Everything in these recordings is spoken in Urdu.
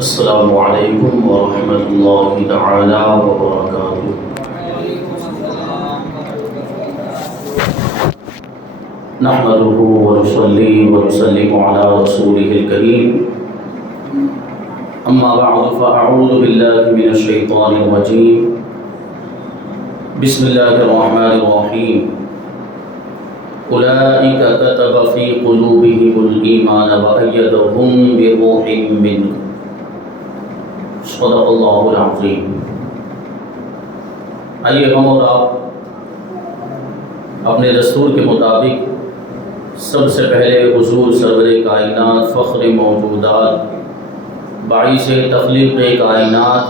السلام علیکم ورحمۃ اللہ تعالی وبرکاتہ۔ نحمده ونصلي ونسلم على رسوله الكريم، اما بعد فاعوذ بالله من الشیطان الرجیم، بسم اللہ الرحمن الرحیم۔ اولئک كتب في قلوبهم الایمان وأیدهم بروح منه، صدق اللہ العظیم۔ آئیے ہم اور آپ اپنے دستور کے مطابق سب سے پہلے حضور سرور کائنات، فخر موجودات، باعث تخلیق کائنات،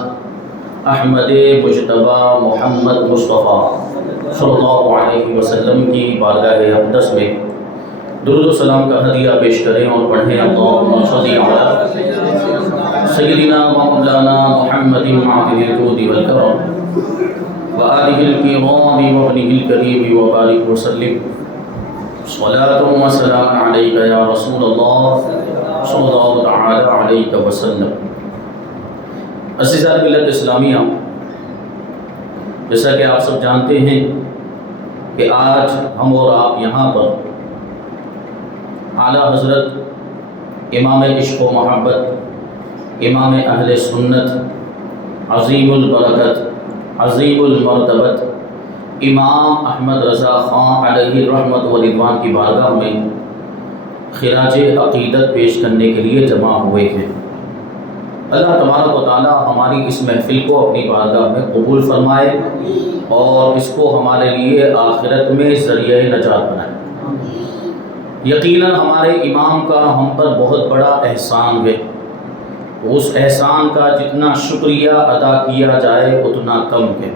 احمد مجتبی محمد مصطفیٰ صلی اللہ علیہ وسلم کی بارگاہ اقدس میں درود و سلام کا ہدیہ پیش کریں اور پڑھیں اللہم صلی علی سیدنا و مولانا محمد معدن الجود والکرم وآلہ الکرام وابنہ الکریم وبارک وسلم، صلاۃ و سلام علیک یا رسول اللہ صلی اللہ تعالی علیہ وسلم۔ عزیزان ملت اسلامیہ، جیسا کہ آپ سب جانتے ہیں کہ آج ہم اور آپ یہاں پر اعلیٰ حضرت امام عشق و محبت، امام اہل سنت، عظیم البرکت، عظیم المرتبت امام احمد رضا خان علیہ رحمت و رضوان کی بارگاہ میں خراج عقیدت پیش کرنے کے لیے جمع ہوئے ہیں۔ اللہ تبارک و تعالی ہماری اس محفل کو اپنی بارگاہ میں قبول فرمائے اور اس کو ہمارے لیے آخرت میں ذریعہ نجات بنائے۔ یقیناً ہمارے امام کا ہم پر بہت بڑا احسان ہے، اس احسان کا جتنا شکریہ ادا کیا جائے اتنا کم ہے۔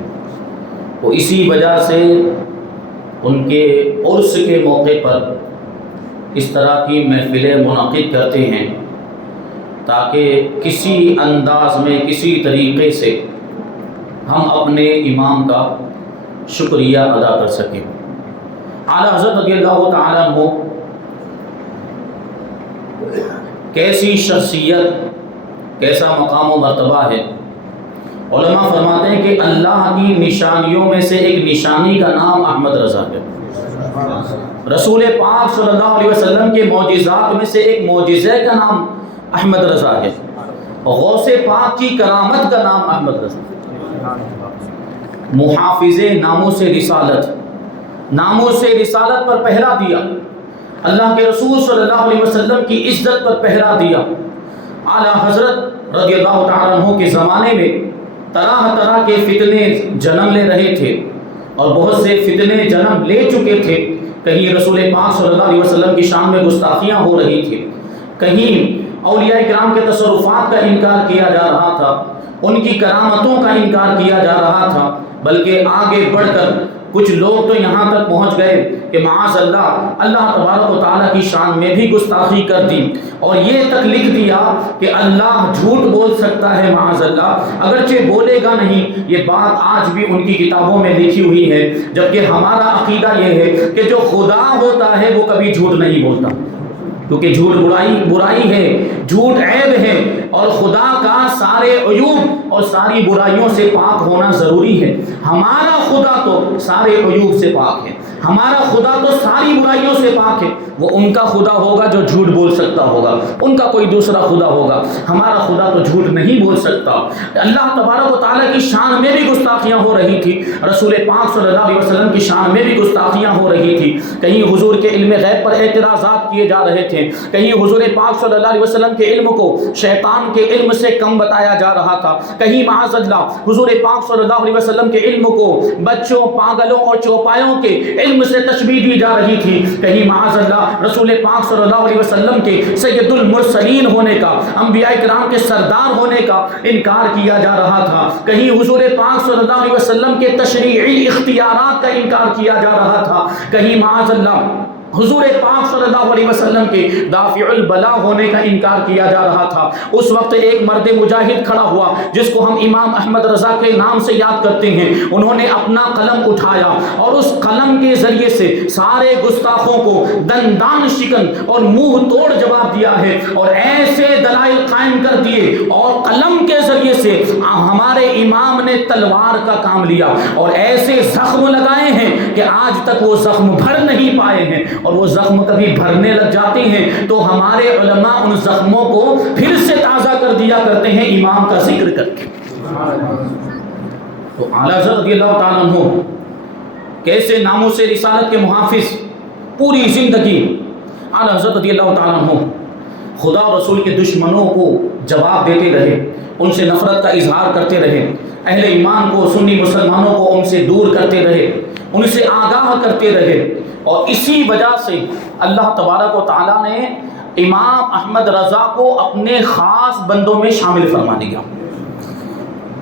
وہ اسی وجہ سے ان کے عرس کے موقع پر اس طرح کی محفلیں منعقد کرتے ہیں تاکہ کسی انداز میں، کسی طریقے سے ہم اپنے امام کا شکریہ ادا کر سکیں۔ اعلیٰ حضرت رضی اللہ تعالیٰ عنہ کیسی شخصیت، کیسا مقام و مرتبہ ہے۔ علماء فرماتے ہیں کہ اللہ کی نشانیوں میں سے ایک نشانی کا نام احمد رضا ہے۔ رسول پاک صلی اللہ علیہ وسلم کے معجزات میں سے ایک معجزے کا نام احمد رضا ہے، غوث پاک کی کرامت کا نام احمد رضا ہے۔ محافظ ناموس رسالت، ناموس رسالت پر پہرا دیا، اللہ کے رسول صلی اللہ علیہ وسلم کی عزت پر پہرا دیا۔ اعلیٰ حضرت رضی اللہ تعالیٰ عنہ کے زمانے میں طرح طرح کے فتنے جنم لے رہے تھے اور بہت سے فتنے جنم لے چکے تھے۔ کہیں رسول پاک صلی اللہ علیہ وسلم کی شان میں گستاخیاں ہو رہی تھی، کہیں اولیاء کرام کے تصرفات کا انکار کیا جا رہا تھا، ان کی کرامتوں کا انکار کیا جا رہا تھا، بلکہ آگے بڑھ کر کچھ لوگ تو یہاں تک پہنچ گئے کہ معاذ اللہ، اللہ تبارک و تعالیٰ کی شان میں بھی گستاخی کر دی اور یہ تک لکھ دیا کہ اللہ جھوٹ بول سکتا ہے معاذ اللہ، اگرچہ بولے گا نہیں۔ یہ بات آج بھی ان کی کتابوں میں لکھی ہوئی ہے، جبکہ ہمارا عقیدہ یہ ہے کہ جو خدا ہوتا ہے وہ کبھی جھوٹ نہیں بولتا، کیونکہ جھوٹ برائی ہے، جھوٹ عیب ہے، اور خدا کا سارے عیوب اور ساری برائیوں سے پاک ہونا ضروری ہے۔ ہمارا خدا تو سارے عیوب سے پاک ہے، ہمارا خدا تو ساری برائیوں سے پاک ہے۔ وہ ان کا خدا ہوگا جو جھوٹ بول سکتا ہوگا، ان کا کوئی دوسرا خدا ہوگا، ہمارا خدا تو جھوٹ نہیں بول سکتا۔ اللہ تبارک و تعالیٰ کی شان میں بھی گستاخیاں ہو رہی تھی، رسول پاک صلی اللہ علیہ وسلم کی شان میں بھی گستاخیاں ہو رہی تھی۔ کہیں حضور کے علم غیب پر اعتراضات کیے جا رہے تھے، کہیں حضور پاک صلی اللہ علیہ وسلم کے علم کو شیطان کے علم سے کم بتایا جا رہا تھا، کہیں معاذ اللہ حضور پاک صلی اللہ علیہ وسلم کے علم کو بچوں، پاگلوں اور چوپایوں کے علم سے تشبیہ دی جا رہی تھی، کہیں معاذ اللہ رسول پاک صلی اللہ علیہ وسلم کے سید المرسلین ہونے کا، انبیاء کرام کے سردار ہونے کا انکار کیا جا رہا تھا، کہیں حضور پاک صلی اللہ علیہ وسلم کے تشریعی اختیارات کا انکار کیا جا رہا تھا، کہیں معاذ اللہ حضور پاک صلی اللہ علیہ وسلم کے دافع البلا ہونے کا انکار کیا جا رہا تھا، اس وقت ایک مرد مجاہد کھڑا ہوا جس کو ہم امام احمد رضا کے نام سے یاد کرتے ہیں۔ انہوں نے اپنا قلم اٹھایا اور اس قلم کے ذریعے سے سارے گستاخوں کو دندان شکن اور منہ توڑ جواب دیا ہے، اور ایسے دلائل قائم کر دیے، اور قلم کے ذریعے سے ہمارے امام نے تلوار کا کام لیا اور ایسے زخم لگائے ہیں کہ آج تک وہ زخم بھر نہیں پائے ہیں، اور وہ زخم کبھی بھرنے لگ جاتے ہیں تو ہمارے علماء ان زخموں کو پھر سے تازہ کر دیا کرتے ہیں امام کا ذکر کر کے۔ تو اعلیٰ حضرت رضی اللہ تعالیٰ عنہ کیسے ناموس رسالت کے محافظ، پوری زندگی اعلیٰ حضرت رضی اللہ تعالیٰ عنہ خدا اور رسول کے دشمنوں کو جواب دیتے رہے، ان سے نفرت کا اظہار کرتے رہے، اہل ایمان کو، سنی مسلمانوں کو ان سے دور کرتے رہے، ان سے آگاہ کرتے رہے، اور اسی وجہ سے اللہ تبارک و تعالیٰ نے امام احمد رضا کو اپنے خاص بندوں میں شامل فرما دیا۔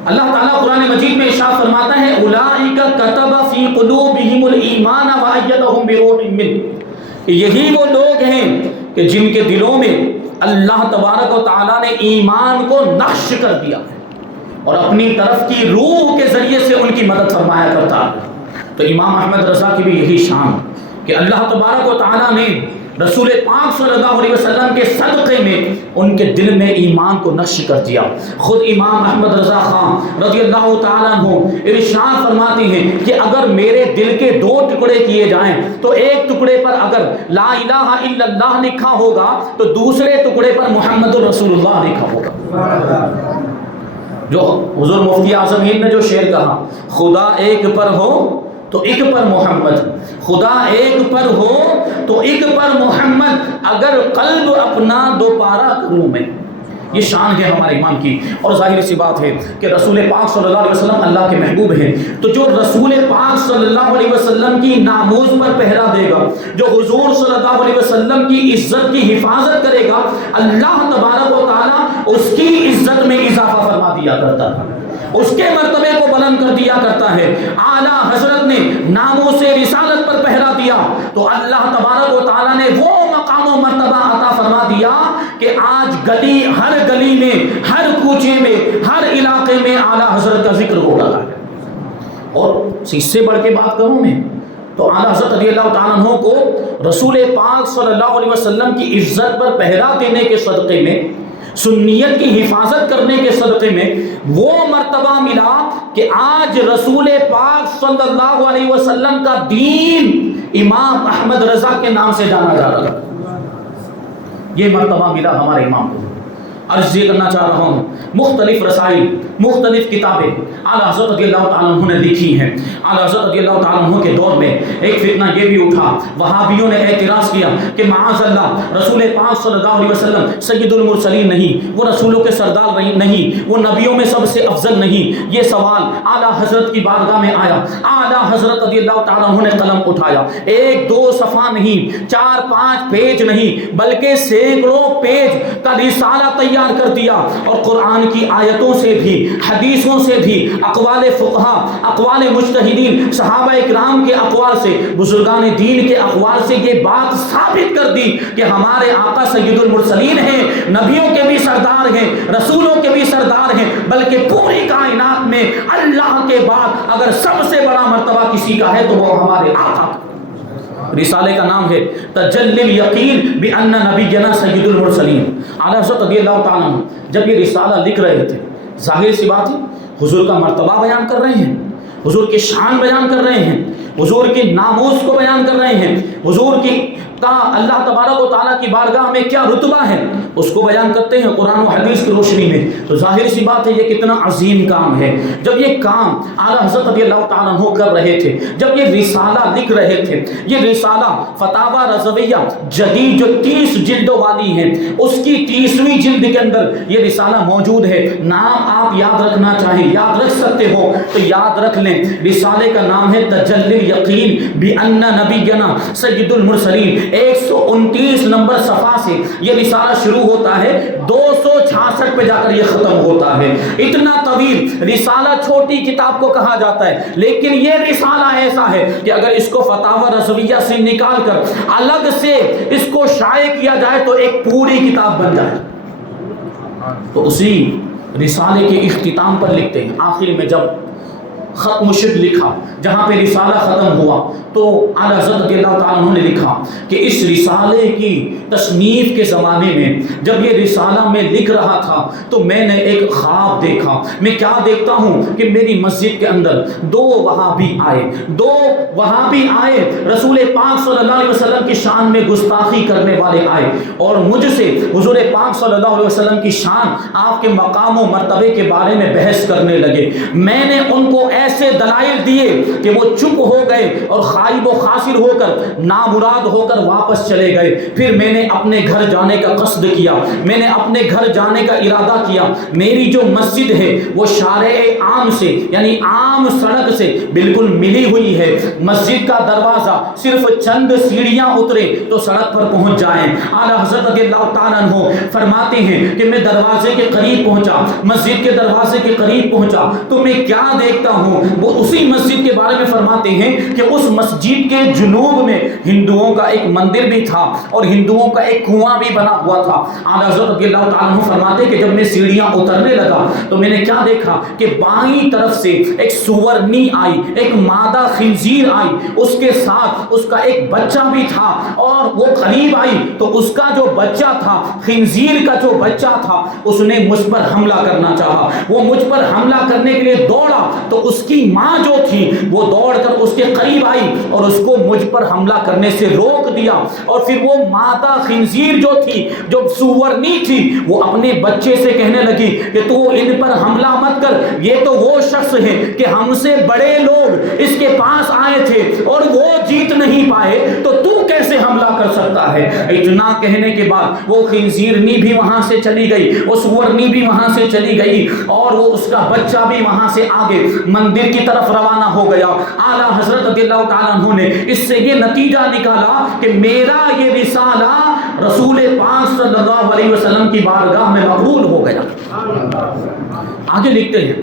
اللہ تعالیٰ قرآن مجید میں ارشاد فرماتا ہے اولئک کتب فی قلوبہم الایمان وایدہم بروح منہ، یہی وہ لوگ ہیں کہ جن کے دلوں میں اللہ تبارک و تعالیٰ نے ایمان کو نقش کر دیا اور اپنی طرف کی روح کے ذریعے سے ان کی مدد فرمایا کرتا ہے۔ تو امام احمد رضا کی بھی یہی شان کہ اللہ تبارک و تعالیٰ نے رسول پاک صلی اللہ علیہ وسلم کے صدقے میں ان کے دل میں ایمان کو نقش کر دیا۔ خود امام احمد رضا خان رضی اللہ تعالیٰ عنہ ارشاد فرماتے ہیں کہ اگر میرے دل کے 2 ٹکڑے کیے جائیں تو ایک ٹکڑے پر اگر لا الہ الا اللہ لکھا ہوگا تو دوسرے ٹکڑے پر محمد الرسول اللہ لکھا ہوگا۔ جو حضور مفتی اعظم ہند نے جو شعر کہا، خدا ایک پر ہو تو ایک پر محمد، خدا ایک پر ہو تو ایک پر محمد، اگر قلب اپنا 2 پارا کروں میں۔ یہ شان ہے ہمارے ایمان کی، اور ظاہر سی بات ہے کہ رسول پاک صلی اللہ علیہ وسلم اللہ کے محبوب ہیں، تو جو رسول پاک صلی اللہ علیہ وسلم کی ناموز پر پہرا دے گا، جو حضور صلی اللہ علیہ وسلم کی عزت کی حفاظت کرے گا، اللہ تبارک و تعالیٰ اس کی عزت میں اضافہ فرما دیا کرتا ہے، اس کے مرتبے کو بلند کر دیا کرتا ہے۔ اعلیٰ حضرت نے ناموس رسالت پر پہرا دیا تو اللہ تبارک و تعالیٰ نے وہ مقام و مرتبہ عطا فرما دیا کہ آج گلی، ہر گلی میں، ہر کوچے میں، ہر علاقے میں اعلیٰ حضرت کا ذکر ہو رہا ہے۔ اور اس سے بڑھ کے بات کروں میں تو اعلیٰ حضرت رضی اللہ تعالیٰ عنہ کو رسول پاک صلی اللہ علیہ وسلم کی عزت پر پہرا دینے کے صدقے میں، سنیت کی حفاظت کرنے کے صدقے میں وہ مرتبہ ملا کہ آج رسول پاک صلی اللہ علیہ وسلم کا دین امام احمد رضا کے نام سے جانا جا رہا ہے۔ یہ مرتبہ ملا ہمارے امام کو۔ عرض یہ کرنا چاہ رہا ہوں، مختلف رسائل، مختلف کتابیں اعلیٰ حضرت رضی اللہ تعالیٰ عنہ نے لکھی ہیں۔ اعلیٰ حضرت رضی اللہ تعالیٰ عنہ کے دور میں ایک فتنہ یہ بھی اٹھا، وہابیوں نے اعتراض کیا کہ معاذ اللہ رسول پاک صلی اللہ علیہ وسلم سید المرسلین نہیں، وہ رسولوں کے سردار نہیں، وہ نبیوں میں سب سے افضل نہیں۔ یہ سوال اعلیٰ حضرت کی بارگاہ میں آیا، اعلیٰ حضرت رضی اللہ تعالیٰ عنہ نے قلم اٹھایا، 1-2 صفحہ نہیں، 4-5 پیج نہیں، بلکہ سینکڑوں پیج کا رسالہ تیار کر دیا، اور قرآن کی آیتوں سے بھی، حدیثوں سے بھی، اقوال فقہا، اقوال مجتہدین، صحابہ اکرام کے اقوال سے، بزرگان دین کے اقوال سے یہ بات ثابت کر دی کہ ہمارے آقا سید المرسلین ہیں، نبیوں کے بھی سردار ہیں، رسولوں کے بھی سردار ہیں، بلکہ پوری کائنات میں اللہ کے بعد اگر سب سے بڑا مرتبہ کسی کا ہے تو وہ ہمارے آقا۔ رسالے کا نام ہے تجلی الیقین بان نبینا سید المرسلین۔ اعلیٰ حضرت رضی اللہ تعالیٰ عنہ جب یہ رسالہ لکھ رہے تھے، ظاہر سی بات ہے حضور کا مرتبہ بیان کر رہے ہیں، حضور کی شان بیان کر رہے ہیں، حضور کی ناموس کو بیان کر رہے ہیں، حضور کی کا اللہ تبارک و تعالیٰ کی بارگاہ میں کیا رتبہ ہے اس کو بیان کرتے ہیں قرآن و حدیث کی روشنی میں۔ تو ظاہر سی بات ہے یہ کتنا عظیم کام ہے۔ جب یہ کام اعلیٰ حضرت رضی اللہ تعالیٰ عنہ کر رہے تھے، جب یہ رسالہ لکھ رہے تھے، یہ رسالہ فتاوی رضویہ جدید جو 30 جلدوں والی ہے، اس کی 30ویں جلد کے اندر یہ رسالہ موجود ہے۔ نام آپ یاد رکھنا چاہیں، یاد رکھ سکتے ہو تو یاد رکھ لیں، رسالے کا نام ہے تجلی الیقین بان نبینا سید المرسلین۔ 129 نمبر صفحہ سے یہ رسالہ شروع ہوتا ہے، 266 62 پہ جا کر یہ ختم ہوتا ہے. اتنا طویل رسالہ چھوٹی کتاب کو کہا جاتا ہے، لیکن یہ رسالہ ایسا ہے کہ اگر اس کو فتاوی رضویہ سے نکال کر الگ سے اس کو شائع کیا جائے تو ایک پوری کتاب بن جائے. تو اسی رسالے کے اختتام پر لکھتے ہیں، آخر میں جب ختم شد لکھا، جہاں پہ رسالہ ختم ہوا، تو اعلیٰ حضرت رضی اللہ تعالیٰ عنہ نے لکھا کہ اس رسالے کی تصنیف کے زمانے میں جب یہ رسالہ میں لکھ رہا تھا تو میں نے ایک خواب دیکھا. میں کیا دیکھتا ہوں کہ میری مسجد کے اندر دو وہابی آئے، رسول پاک صلی اللہ علیہ وسلم کی شان میں گستاخی کرنے والے آئے، اور مجھ سے حضور پاک صلی اللہ علیہ وسلم کی شان، آپ کے مقام و مرتبے کے بارے میں بحث کرنے لگے. میں نے ان کو ایسے دلائل دیے کہ وہ چپ ہو گئے اور خائب و خاسر ہو کر، نامراد ہو کر واپس چلے گئے. پھر میں نے اپنے گھر جانے کا قصد کیا، میں نے اپنے گھر جانے کا ارادہ کیا. میری جو مسجد ہے وہ شارع عام سے، یعنی عام سڑک سے بالکل ملی ہوئی ہے. مسجد کا دروازہ صرف چند سیڑھیاں اترے تو سڑک پر پہنچ جائیں. اعلیٰ حضرت رضی اللہ تعالیٰ عنہ فرماتے ہیں کہ میں دروازے کے قریب پہنچا، مسجد کے دروازے کے قریب پہنچا تو میں کیا دیکھتا ہوں، وہ اسی مسجد کے بارے میں فرماتے ہیں کہ اس مسجد کے جنوب میں ہندوؤں کا ایک مندر بھی تھا اور ہندوؤں کا ایک کنواں بھی بنا ہوا تھا. اعلیٰ حضرت رضی اللہ تعالیٰ عنہ فرماتے ہیں کہ جب میں سیڑھیاں اترنے لگا تو میں نے کیا دیکھا کہ بائیں طرف سے ایک سورنی آئی، ایک مادہ خنزیر آئی، اس کے ساتھ اس کا ایک بچہ بھی تھا، اور وہ قریب آئی تو اس کا جو بچہ تھا، خنزیر کا جو بچہ تھا، اس نے مجھ پر حملہ کرنا چاہا. وہ مجھ پر حملہ کرنے کے لیے دوڑا تو اس کی ماں جو تھی وہ دوڑ کر اس کے قریب آئی اور اس کو مجھ پر حملہ کرنے سے روک دیا. اور پھر وہ مادہ خنزیر جو تھی، جو سورنی تھی، وہ اپنے بچے سے کہنے لگی کہ تو ان پر حملہ مت کر، یہ تو وہ شخص ہے کہ ہم سے بڑے لوگ اس کے پاس آئے تھے اور وہ جیت نہیں پائے، تو کیسے حملہ کر سکتا ہے. اتنا کہنے کے بعد وہ خنزیرنی بھی وہاں سے چلی گئی، وہ سورنی بھی وہاں سے چلی گئی، اور وہ اس کا بچہ بھی وہاں سے آگے مندر کی طرف روانہ ہو گیا. اعلیٰ حضرت رضی اللہ تعالیٰ عنہ نے اس سے یہ نتیجہ نکالا کہ میرا یہ رسالہ رسول پاک صلی اللہ علیہ وسلم کی بارگاہ میں مقبول ہو گیا. آگے لکھتے ہیں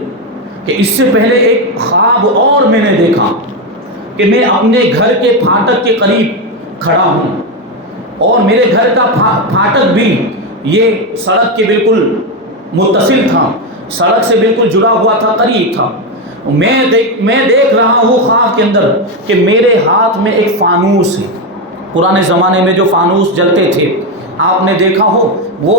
کہ اس سے پہلے ایک خواب اور میں نے دیکھا کہ میں اپنے گھر کے پھاٹک کے قریب کھڑا ہوں، اور میرے گھر کا پھاٹک بھی یہ سڑک کے بالکل متصل تھا، سڑک سے بالکل جڑا ہوا تھا، قریب تھا. میں دیکھ رہا ہوں خواب کے اندر کہ میرے ہاتھ میں ایک فانوس ہے. پرانے زمانے میں جو فانوس جلتے تھے آپ نے دیکھا ہو، وہ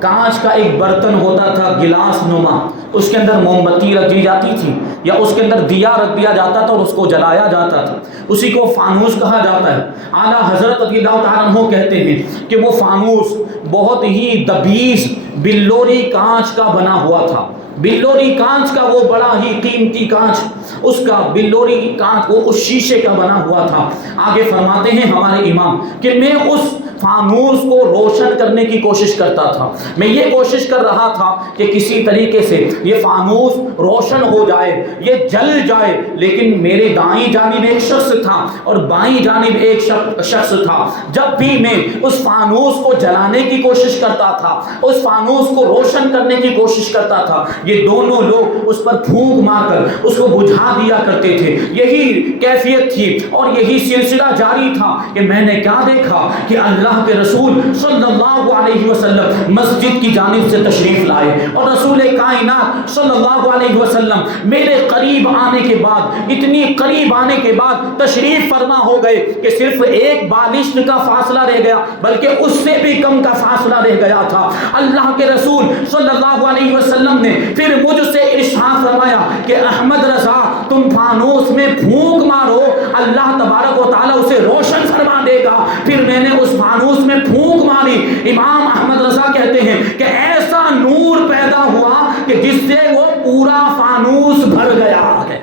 کانچ کا ایک برتن ہوتا تھا گلاس نما، اس کے اندر موم بتی رکھ دی جاتی تھی یا اس کے اندر دیا رکھ دیا جاتا تھا اور اس کو جلایا جاتا تھا، اسی کو فانوس کہا جاتا ہے. اعلیٰ حضرت رضی اللہ تعالیٰ عنہ کہتے ہیں کہ وہ فانوس بہت ہی دبیز بلوری کانچ کا بنا ہوا تھا. بلوری کانچ کا، وہ بڑا ہی قیمتی کانچ، اس کا بلوری کانچ وہ اس شیشے کا بنا ہوا تھا. آگے فرماتے ہیں ہمارے امام کہ میں اس فانوس کو روشن کرنے کی کوشش کرتا تھا. میں یہ کوشش کر رہا تھا کہ کسی طریقے سے یہ فانوس روشن ہو جائے، یہ جل جائے، لیکن میرے دائیں جانب ایک شخص تھا اور بائیں جانب ایک شخص تھا. جب بھی میں اس فانوس کو جلانے کی کوشش کرتا تھا، اس فانوس کو روشن کرنے کی کوشش کرتا تھا، یہ دونوں لوگ اس پر پھونک مار کر اس کو بجھا دیا کرتے تھے. یہی کیفیت تھی اور یہی سلسلہ جاری تھا کہ میں نے کیا دیکھا کہ اللہ کے رسول صلی اللہ علیہ وسلم مسجد کی جانب سے تشریف لائے، اور رسول کائنات صلی اللہ علیہ وسلم میرے قریب آنے کے بعد، اتنی قریب آنے کے بعد تشریف فرما ہو گئے کہ صرف ایک بالشت کا فاصلہ رہ گیا، بلکہ اس سے بھی کم کا فاصلہ رہ گیا تھا. اللہ کے رسول صلی اللہ علیہ وسلم نے پھر مجھ سے ارشاد فرمایا کہ احمد رضا تم فانوس میں پھونک مارو، اللہ تبارک و تعالیٰ اسے روشن فرما دے گا. پھر میں نے اس فانوس میں پھونک ماری. امام احمد رضا کہتے ہیں کہ ایسا نور پیدا ہوا کہ جس سے وہ پورا فانوس بھر گیا ہے.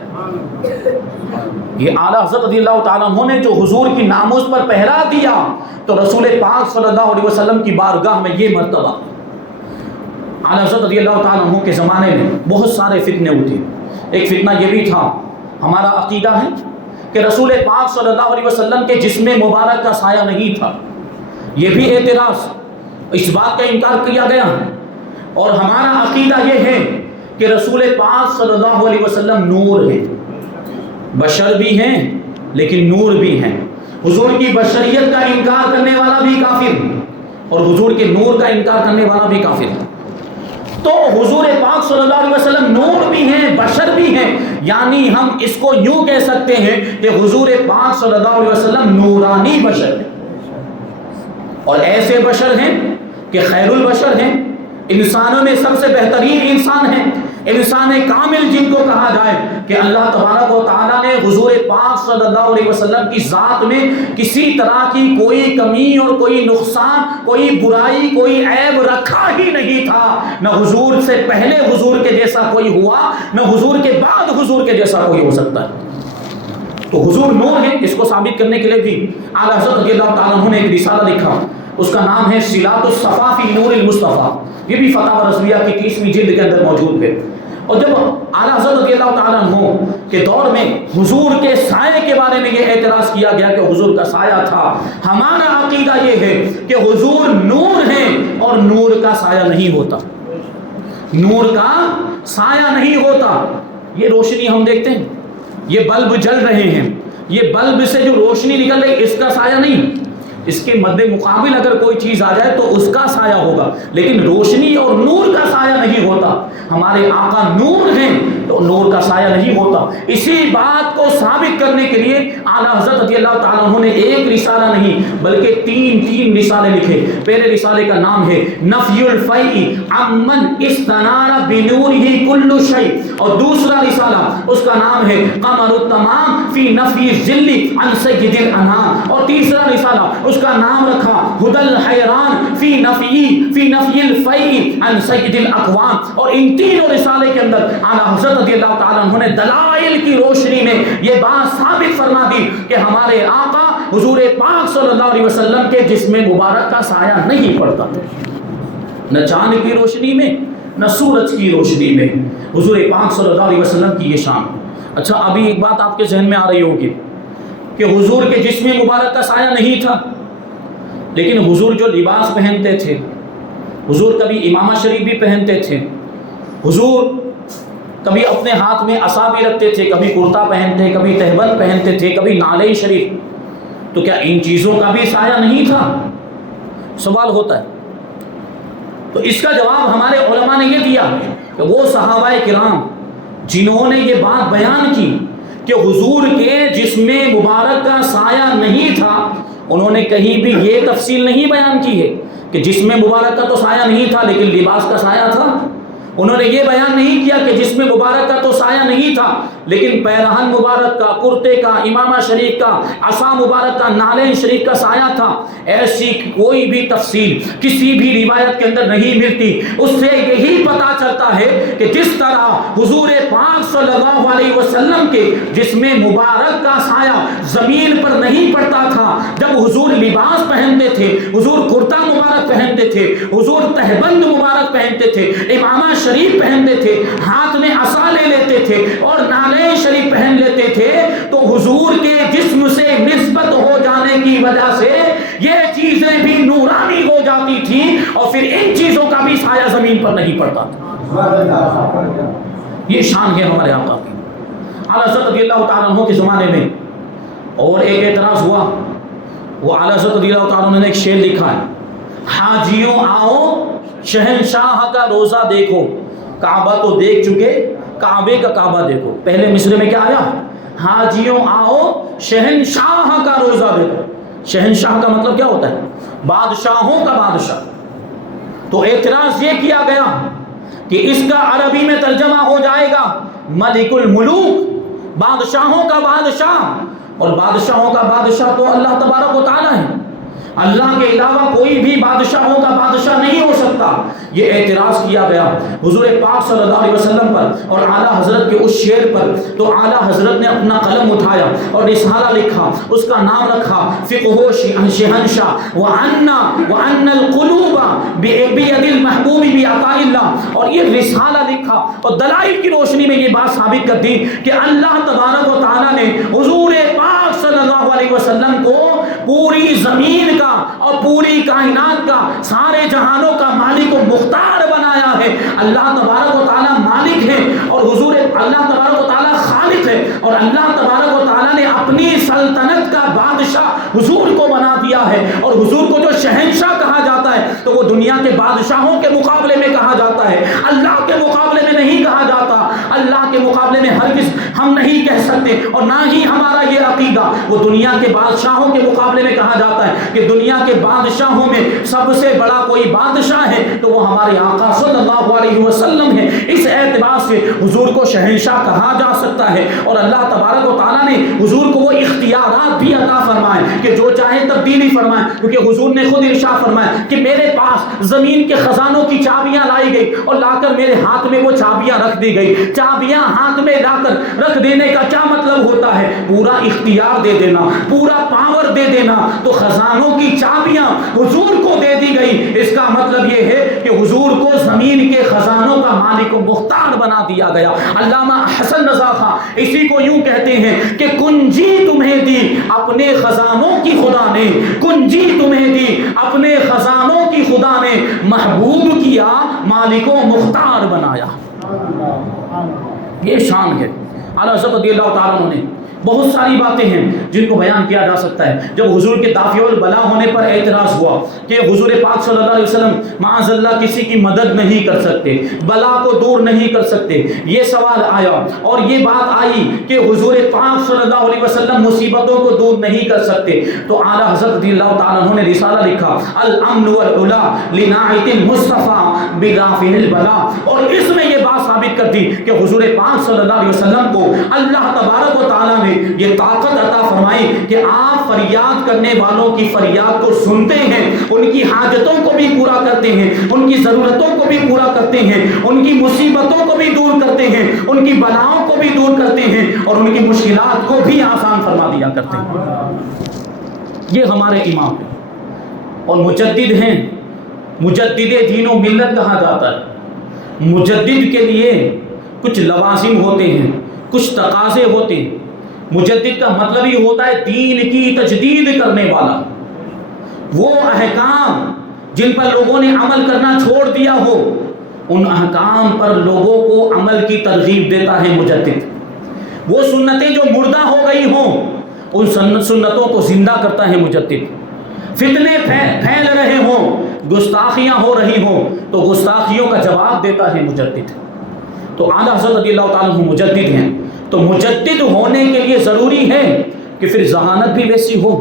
یہ اعلیٰ حضرت رضی اللہ تعالیٰ عنہ نے جو حضور کی ناموس پر پہرا دیا تو رسول پاک صلی اللہ علیہ وسلم کی بارگاہ میں یہ مرتبہ. اعلیٰ حضرت رضی اللہ تعالیٰ عنہ کے زمانے میں بہت سارے فتنے ہوتے. ایک فتنہ یہ بھی تھا، ہمارا عقیدہ ہے کہ رسول پاک صلی اللہ علیہ وسلم کے جسم مبارک کا سایہ نہیں تھا. یہ بھی اعتراض، اس بات کا انکار کیا گیا اور ہمارا عقیدہ یہ ہے کہ رسول پاک صلی اللہ علیہ وسلم نور ہیں، بشر بھی ہیں لیکن نور بھی ہیں۔ حضور کی بشریت کا انکار کرنے والا بھی کافر اور حضور کے نور کا انکار کرنے والا بھی کافر ہے۔ تو حضور پاک صلی اللہ علیہ وسلم نور بھی ہیں، بشر بھی ہیں، یعنی ہم اس کو یوں کہہ سکتے ہیں کہ حضور پاک صلی اللہ علیہ وسلم نورانی بشر ہیں، اور ایسے بشر ہیں کہ خیر البشر ہیں، انسانوں میں سب سے بہترین انسان ہیں، انسان کامل جن کو کہا جائے کہ اللہ تبارک و تعالیٰ نے حضور پاک صلی اللہ علیہ وسلم کی ذات میں کسی طرح کی کوئی کمی اور کوئی نقصان، کوئی برائی، کوئی عیب رکھا ہی نہیں تھا۔ نہ حضور سے پہلے حضور کے جیسا کوئی ہوا، نہ حضور کے بعد حضور کے جیسا کوئی ہو سکتا ہے۔ تو حضور نور ہے، اس کو ثابت کرنے کے لیے بھی اعلیٰ حضرت رضی اللہ تعالیٰ عنہ نے ایک رسالہ لکھا، اس کا نام ہے صلات الصفا فی نور المصطفیٰ، یہ بھی فتاوی رضویہ کی 30ویں جلد کے اندر موجود ہے۔ اور جب اعلیٰ حضرت رضی اللہ تعالیٰ عنہ کے دور میں حضور کے سائے کے بارے میں یہ اعتراض کیا گیا کہ حضور کا سایہ تھا، ہمارا عقیدہ یہ ہے کہ حضور نور ہیں اور نور کا سایہ نہیں ہوتا، نور کا سایہ نہیں ہوتا۔ یہ روشنی ہم دیکھتے ہیں، یہ بلب جل رہے ہیں، یہ بلب سے جو روشنی نکل رہی اس کا سایہ نہیں، اس کے مد مقابل اگر کوئی چیز آ جائے تو اس کا سایہ ہوگا، لیکن روشنی اور نور کا سایہ نہیں ہوتا۔ ہمارے آقا نور ہیں تو نور کا سایہ نہیں ہوتا۔ اسی بات کو ثابت کرنے کے لیے اعلیٰ حضرت رضی اللہ تعالیٰ عنہ نے ایک رسالہ نہیں بلکہ تین رسالے لکھے۔ پہلے رسالے کا نام ہے نفی الفیء عمن استنار بنورہ کل شیء، اور دوسرا رسالہ اس کا نام ہے قمر التمام فی نفی الظل عن سید الانام، اور تیسرا رسالہ اس کا نام رکھا ہدی الحیران فی نفی الفیء عن سید الاقوام۔ اور ان تینوں رسالے کے اندر اعلیٰ حضرت رضی اللہ تعالیٰ عنہ نے دلائل کی روشنی میں یہ بات ثابت فرما دی کہ ہمارے آقا حضور پاک صلی اللہ علیہ وسلم کے جسم مبارک کا سایہ نہیں پڑتا تھا، نہ چاند کی روشنی میں نہ سورج کی روشنی میں، حضور پاک صلی اللہ علیہ وسلم کی یہ شان۔ اچھا، ابھی ایک بات آپ کے ذہن میں آ رہی ہوگی کہ حضور کے جسم مبارک کا سایہ نہیں تھا، لیکن حضور جو لباس پہنتے تھے، حضور کبھی امامہ شریف بھی پہنتے تھے، حضور کبھی اپنے ہاتھ میں عصا بھی رکھتے تھے، کبھی کرتا پہنتے، کبھی تہبند پہنتے تھے، کبھی نعلین شریف، تو کیا ان چیزوں کا بھی سایہ نہیں تھا؟ سوال ہوتا ہے۔ تو اس کا جواب ہمارے علماء نے یہ دیا کہ وہ صحابہ کرام جنہوں نے یہ بات بیان کی کہ حضور کے جسم مبارک کا سایہ نہیں تھا، انہوں نے کہیں بھی یہ تفصیل نہیں بیان کی ہے کہ جسم مبارک کا تو سایہ نہیں تھا لیکن لباس کا سایہ تھا۔ انہوں نے یہ بیان نہیں کیا کہ جسم مبارک کا تو سایہ نہیں تھا لیکن پیرہن مبارک کا، کرتے کا، امامہ شریف کا، عصا مبارک کا، نعلین شریف کا سایہ تھا۔ ایسی کوئی بھی تفصیل کسی بھی روایت کے اندر نہیں ملتی۔ اس سے یہی پتا چلتا ہے کہ جس طرح حضور پاک صلی اللہ علیہ وسلم کے جسم مبارک کا سایہ زمین پر نہیں پڑتا تھا، جب حضور لباس پہنتے تھے، حضور کرتا مبارک پہنتے تھے، حضور تہبند مبارک پہنتے تھے، امامہ شریف پہنتے تھے، ہاتھ میں عصا لے لیتے تھے اور نعلین شریف پہن لیتے تھے، تو حضور کے جسم سے نسبت ہو جانے کی وجہ سے یہ چیزیں بھی نورانی ہو جاتی تھیں اور پھر ان چیزوں کا بھی سایہ زمین پر نہیں پڑتا تھا۔ یہ شان ہے ہمارے آقا کی۔ اعلیٰ حضرت رضی اللہ تعالیٰ عنہ کے زمانے میں اور ایک اعتراض ہوا، وہ اعلیٰ حضرت رضی اللہ تعالیٰ عنہ نے ایک شعر لکھا ہے، حاجیوں آؤ شہنشاہ کا روزہ دیکھو، کعبہ تو دیکھ چکے، کعبے کا کعبہ دیکھو۔ پہلے مصرے میں کیا آیا؟ حاجیوں آؤ شہنشاہ کا روزہ دیکھو۔ شہنشاہ کا مطلب کیا ہوتا ہے؟ بادشاہوں کا بادشاہ۔ تو اعتراض یہ کیا گیا کہ اس کا عربی میں ترجمہ ہو جائے گا ملک الملوک، بادشاہوں کا بادشاہ، اور بادشاہوں کا بادشاہ تو اللہ تبارک و تعالیٰ ہے، اللہ کے علاوہ کوئی بھی بادشاہوں کا بادشاہ نہیں ہو سکتا۔ یہ اعتراض کیا گیا حضور پاک صلی اللہ علیہ وسلم پر اور اعلیٰ حضرت کے اس شعر پر، تو اعلیٰ حضرت نے اپنا قلم اٹھایا اور رسالہ لکھا، اس کا نام رکھا فقہ شہنشاہ وَأَنَّ الْقُلُوبَ بِيَدِ الْمَحْبُوبِ بِعَطَاءِ اللَّهِ، اور یہ رسالہ لکھا اور دلائل کی روشنی میں یہ بات ثابت کر دی کہ اللہ تبارک و تعالیٰ نے حضور پاک صلی اللہ علیہ وسلم کو پوری زمین کا اور پوری کائنات کا سارے جہانوں کا مالک و مختار بنایا ہے۔ اللہ تبارک و تعالیٰ مالک ہے اور حضور اللہ تبارک و تعالیٰ خالق ہے، اور اللہ تبارک و تعالیٰ نے اپنی سلطنت کا بادشاہ حضور کو بنا دیا ہے، اور حضور کو جو شہنشاہ کہا جاتا ہے تو وہ دنیا کے بادشاہوں کے مقابلے میں کہا جاتا ہے، اللہ کے مقابلے میں نہیں کہا جاتا۔ اللہ کے مقابلے میں ہرگز ہم نہیں کہہ سکتے، اور نہ ہی ہمارا یہ عقیدہ۔ وہ دنیا کے بادشاہوں کے مقابلے میں کہا جاتا ہے کہ دنیا کے بادشاہوں میں سب سے بڑا کوئی بادشاہ ہے تو وہ ہمارے آقا صلی اللہ علیہ وسلم ہے۔ اس اعتبار سے حضور کو شہنشاہ کہا جا سکتا ہے، اور اللہ تبارک و تعالیٰ نے حضور کو وہ اختیارات بھی عطا فرمائے کہ جو چاہے تبدیلی فرمائے، کیونکہ حضور نے خود ارشاد فرمایا کہ میرے پاس زمین کے خزانوں کی چابیاں لائی گئی اور لا کر میرے ہاتھ میں وہ چابیاں رکھ دی گئی۔ چابیاں ہاتھ میں لا کر رکھ دینے کا کیا مطلب ہوتا ہے؟ پورا اختیار دے دینا، پورا پاور دے دینا۔ تو خزانوں کی چابیاں حضور کو دے دی گئی، اس کا مطلب یہ ہے کہ حضور کو زمین کے خزانوں کا مالک و مختار بنا دیا گیا۔ علامہ حسن رضا خان اسی کو یوں کہتے ہیں کہ کنجی تمہیں دی اپنے خزانوں کی خدا نے، کنجی تمہیں دی اپنے خزانوں کی خدا نے، محبوب کیا مالک و مختار بنایا۔ یہ شان ہے۔ اعلیٰ حضرت رضی اللہ تعالیٰ عنہ نے بہت ساری باتیں ہیں جن کو بیان کیا جا سکتا ہے۔ جب حضور کے دافع البلا ہونے پر اعتراض ہوا کہ حضور پاک صلی اللہ علیہ وسلم معاذ اللہ کسی کی مدد نہیں کر سکتے، بلا کو دور نہیں کر سکتے، یہ سوال آیا، اور یہ بات آئی کہ حضور پاک صلی اللہ علیہ وسلم مصیبتوں کو دور نہیں کر سکتے، تو اعلیٰ حضرت رضی اللہ تعالیٰ عنہ نے رسالہ لکھا الامن والعلا لناعت المصطفیٰ بدافع البلا، اور اس میں یہ بات ثابت کر دی کہ حضور پاک صلی اللہ علیہ وسلم کو اللہ تبارک و تعالیٰ نے یہ طاقت عطا فرمائی کہ آپ فریاد کرنے والوں کی فریاد کو سنتے ہیں، ان کی حاجتوں کو بھی پورا کرتے ہیں، ان کی ضرورتوں کو بھی پورا کرتے ہیں، ان کی مصیبتوں کو بھی دور کرتے ہیں، ان کی بلاؤں کو بھی دور کرتے ہیں، اور ان کی مشکلات کو بھی آسان فرما دیا کرتے ہیں۔ یہ ہمارے امام ہیں اور مجدد ہیں۔ مجدد دین و ملت کہا جاتا ہے۔ مجدد کے لیے کچھ لوازم ہوتے ہیں، کچھ تقاضے ہوتے ہیں۔ مجدد کا مطلب ہی ہوتا ہے دین کی تجدید کرنے والا۔ وہ احکام جن پر لوگوں نے عمل کرنا چھوڑ دیا ہو، ان احکام پر لوگوں کو عمل کی ترغیب دیتا ہے مجدد۔ وہ سنتیں جو مردہ ہو گئی ہوں، ان سنتوں کو زندہ کرتا ہے مجدد۔ فتنے پھیل رہے ہوں، گستاخیاں ہو رہی ہوں، تو گستاخیوں کا جواب دیتا ہے مجدد۔ تو اعلیٰ حضرت رضی اللہ تعالیٰ عنہ مجدد ہیں۔ تو مجدد ہونے کے لیے ضروری ہے کہ پھر ذہانت بھی ویسی ہو،